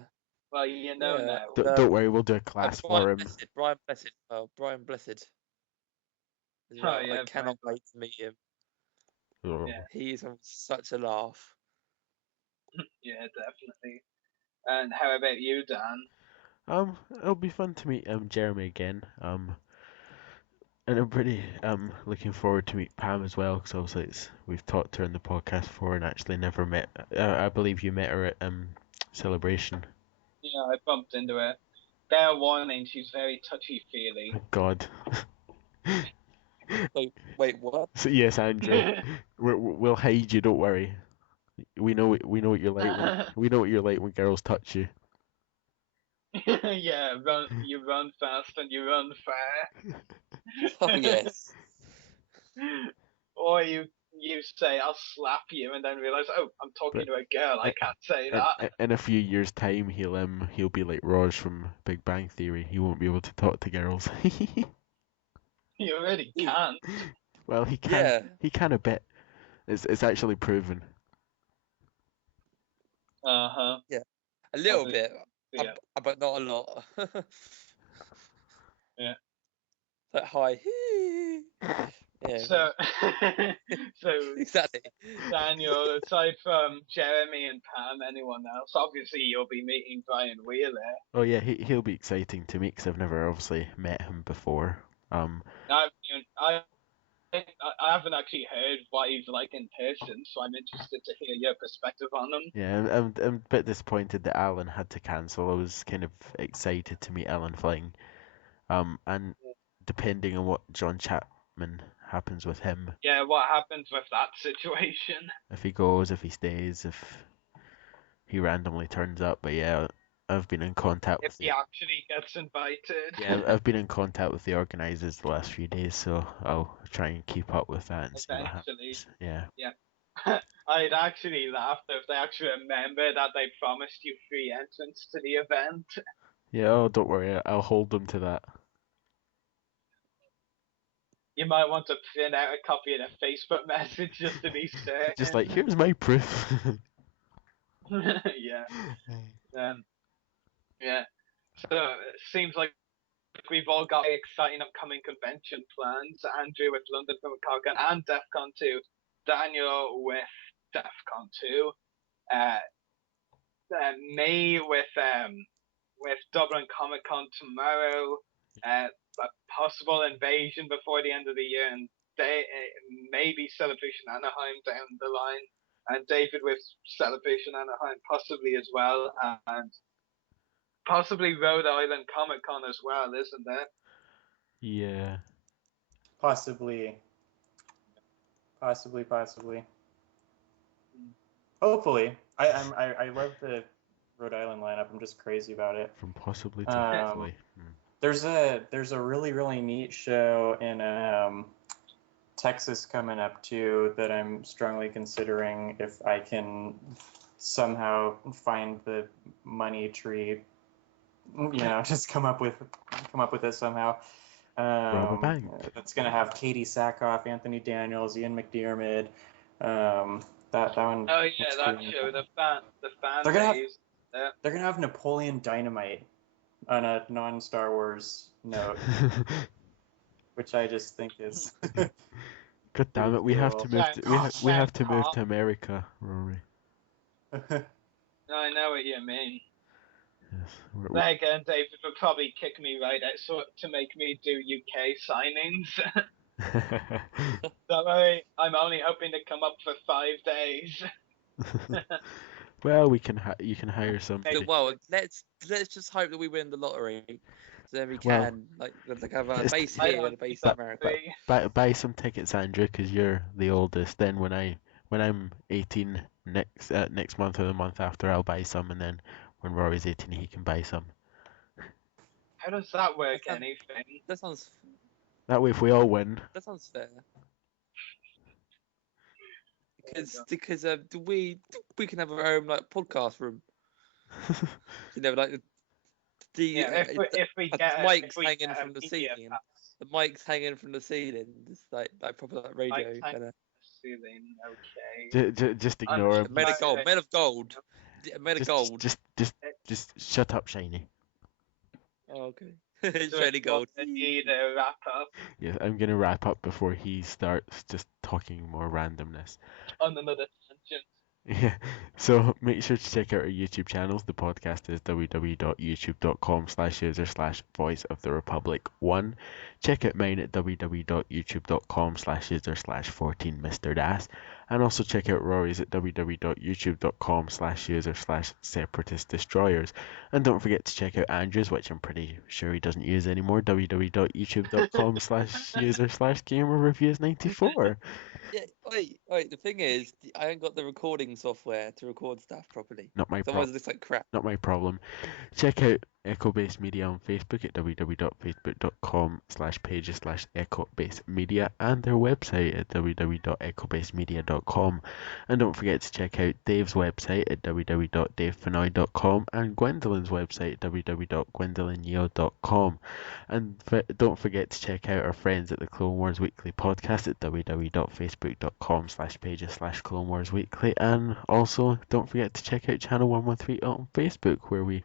Well, now. Don't worry, we'll do a class for him. Brian Blessed. Well, Brian Blessed. Oh, yeah, I cannot wait to meet him. Oh. Yeah. He is such a laugh. Yeah, definitely. And how about you, Dan? It'll be fun to meet Jeremy again. And I'm pretty looking forward to meet Pam as well, because obviously we've talked to her in the podcast before and actually never met. I believe you met her at Celebration. Yeah, I bumped into her. Fair warning, she's very touchy-feely. God. Wait, what? So, yes, Andrew. We'll hide you, don't worry. We know what you're like when girls touch you. Yeah, you run fast and you run fair. Oh yes. Or you say I'll slap you and then realize, oh, I'm talking But to a girl, I can't say that. in a few years' time, he'll be like Raj from Big Bang Theory. He won't be able to talk to girls. You already can't. Well, he can. Yeah. He can a bit. It's actually proven. Yeah, a little bit, but not a lot. Yeah. Like hi. Yeah. So exactly. Daniel, aside from Jeremy and Pam, anyone else? Obviously, you'll be meeting Brian Wheeler. Oh yeah, he'll be exciting to me because I've never obviously met him before. I haven't actually heard what he's like in person, so I'm interested to hear your perspective on him. Yeah, I'm a bit disappointed that Alan had to cancel. I was kind of excited to meet Alan Flying. And depending on what John Chapman happens with him, Yeah, what happens with that situation? if he goes, if he stays, if he randomly turns up. But yeah, I've been in contact If with he actually gets invited. Yeah, I've been in contact with the organisers the last few days, so I'll try and keep up with that and see what happens. Yeah. I'd actually laugh if they actually remember that they promised you free entrance to the event. Yeah, oh, don't worry, I'll hold them to that. You might want to print out a copy of the Facebook message just to be certain. Just like, here's my proof. Yeah. Yeah. So it seems like we've all got exciting upcoming convention plans. Andrew with London Film Con and DEF CON 2. Daniel with DEF CON 2. Me with Dublin Comic Con tomorrow. A possible invasion before the end of the year, and maybe Celebration Anaheim down the line, and David with Celebration Anaheim possibly as well, and possibly Rhode Island Comic Con as well, isn't there? Yeah. Possibly. Hopefully. I love the Rhode Island lineup. I'm just crazy about it. From possibly to hopefully. There's a really neat show in Texas coming up too that I'm strongly considering if I can somehow find the money tree, just come up with it somehow. That's gonna have Katie Sackhoff, Anthony Daniels, Ian McDiarmid. That one. Oh yeah, that show. The fan base. They're gonna have Napoleon Dynamite on a non-Star Wars note, which I just think is. God damn it! We have to move. We have to move to America, Rory. No, I know what you mean. Yes. Then again, David would probably kick me right out to make me do UK signings. Don't worry, I'm only hoping to come up for 5 days. Well, you can hire somebody. Well, let's just hope that we win the lottery, so then we can have a base here and a base in America. Buy some tickets, Andrew, because you're the oldest. Then when I'm 18 next month or the month after, I'll buy some, and then when Rory's 18, he can buy some. How does that work? Anything? That sounds. That way, if we all win. That sounds fair. Because we can have our own podcast room. If we get mics hanging from the ceiling. The mics hanging from the ceiling, just like proper radio kind of. Ceiling, okay. Just ignore him. Made of gold. Just shut up, Shiny. Oh, okay. It's really gold. Need a wrap up. Yeah, I'm gonna wrap up before he starts just talking more randomness. On another tangent. Yeah, so make sure to check out our YouTube channels. The podcast is www.youtube.com/user/voice-of-the-republic1. Check out mine at www.youtube.com/user/14mrdas. And also check out Rory's at www.youtube.com/user/separatist-destroyers. And don't forget to check out Andrew's, which I'm pretty sure he doesn't use anymore, www.youtube.com/user/gamerreviews94. Yeah, wait. The thing is, I ain't got the recording software to record stuff properly. Not my Otherwise, problem. it looks like crap. Not my problem. Check out Echo Base Media on Facebook at www.facebook.com/pages/EchoBaseMedia and their website at www.echobasemedia.com. And don't forget to check out Dave's website at www.davefennoy.com and Gwendoline's website at www.gwendolinyeo.com. And don't forget to check out our friends at the Clone Wars Weekly podcast at www.facebook.com/pages/Clone Wars Weekly. And also, don't forget to check out Channel 113 on Facebook, where we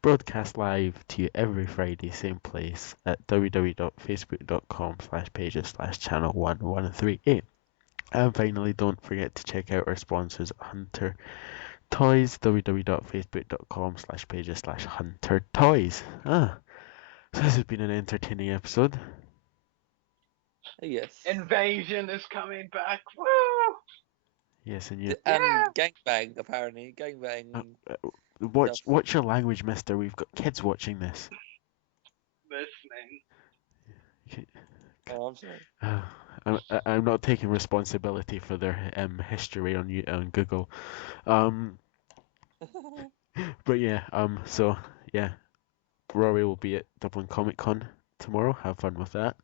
broadcast live to you every Friday, same place at www.facebook.com/pages/channel1138. And finally, don't forget to check out our sponsors, Hunter Toys, www.facebook.com/pages/Hunter Toys. So this has been an entertaining episode. Yes. Invasion is coming back. Woo! Yes, and you. Gangbang, apparently. Gangbang. Watch your language, mister. We've got kids watching this. Listening. Oh, I'm sorry. I'm not taking responsibility for their history on Google. But yeah, so yeah, Ruari will be at Dublin Comic Con tomorrow. Have fun with that.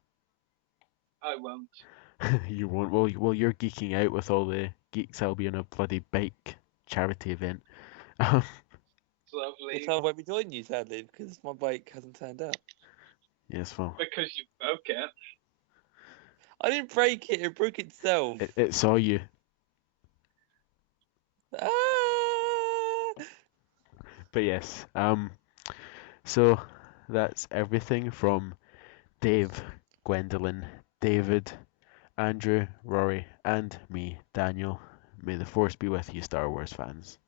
I won't. You won't. Well, you're geeking out with all the geeks. I'll be on a bloody bike charity event. It's lovely. So I won't be joining you, sadly, because my bike hasn't turned up. Yes, well. Because you broke it. I didn't break it. It broke itself. It saw you. But yes, so that's everything from Dave, Gwendoline, David, Andrew, Rory, and me, Daniel. May the Force be with you, Star Wars fans.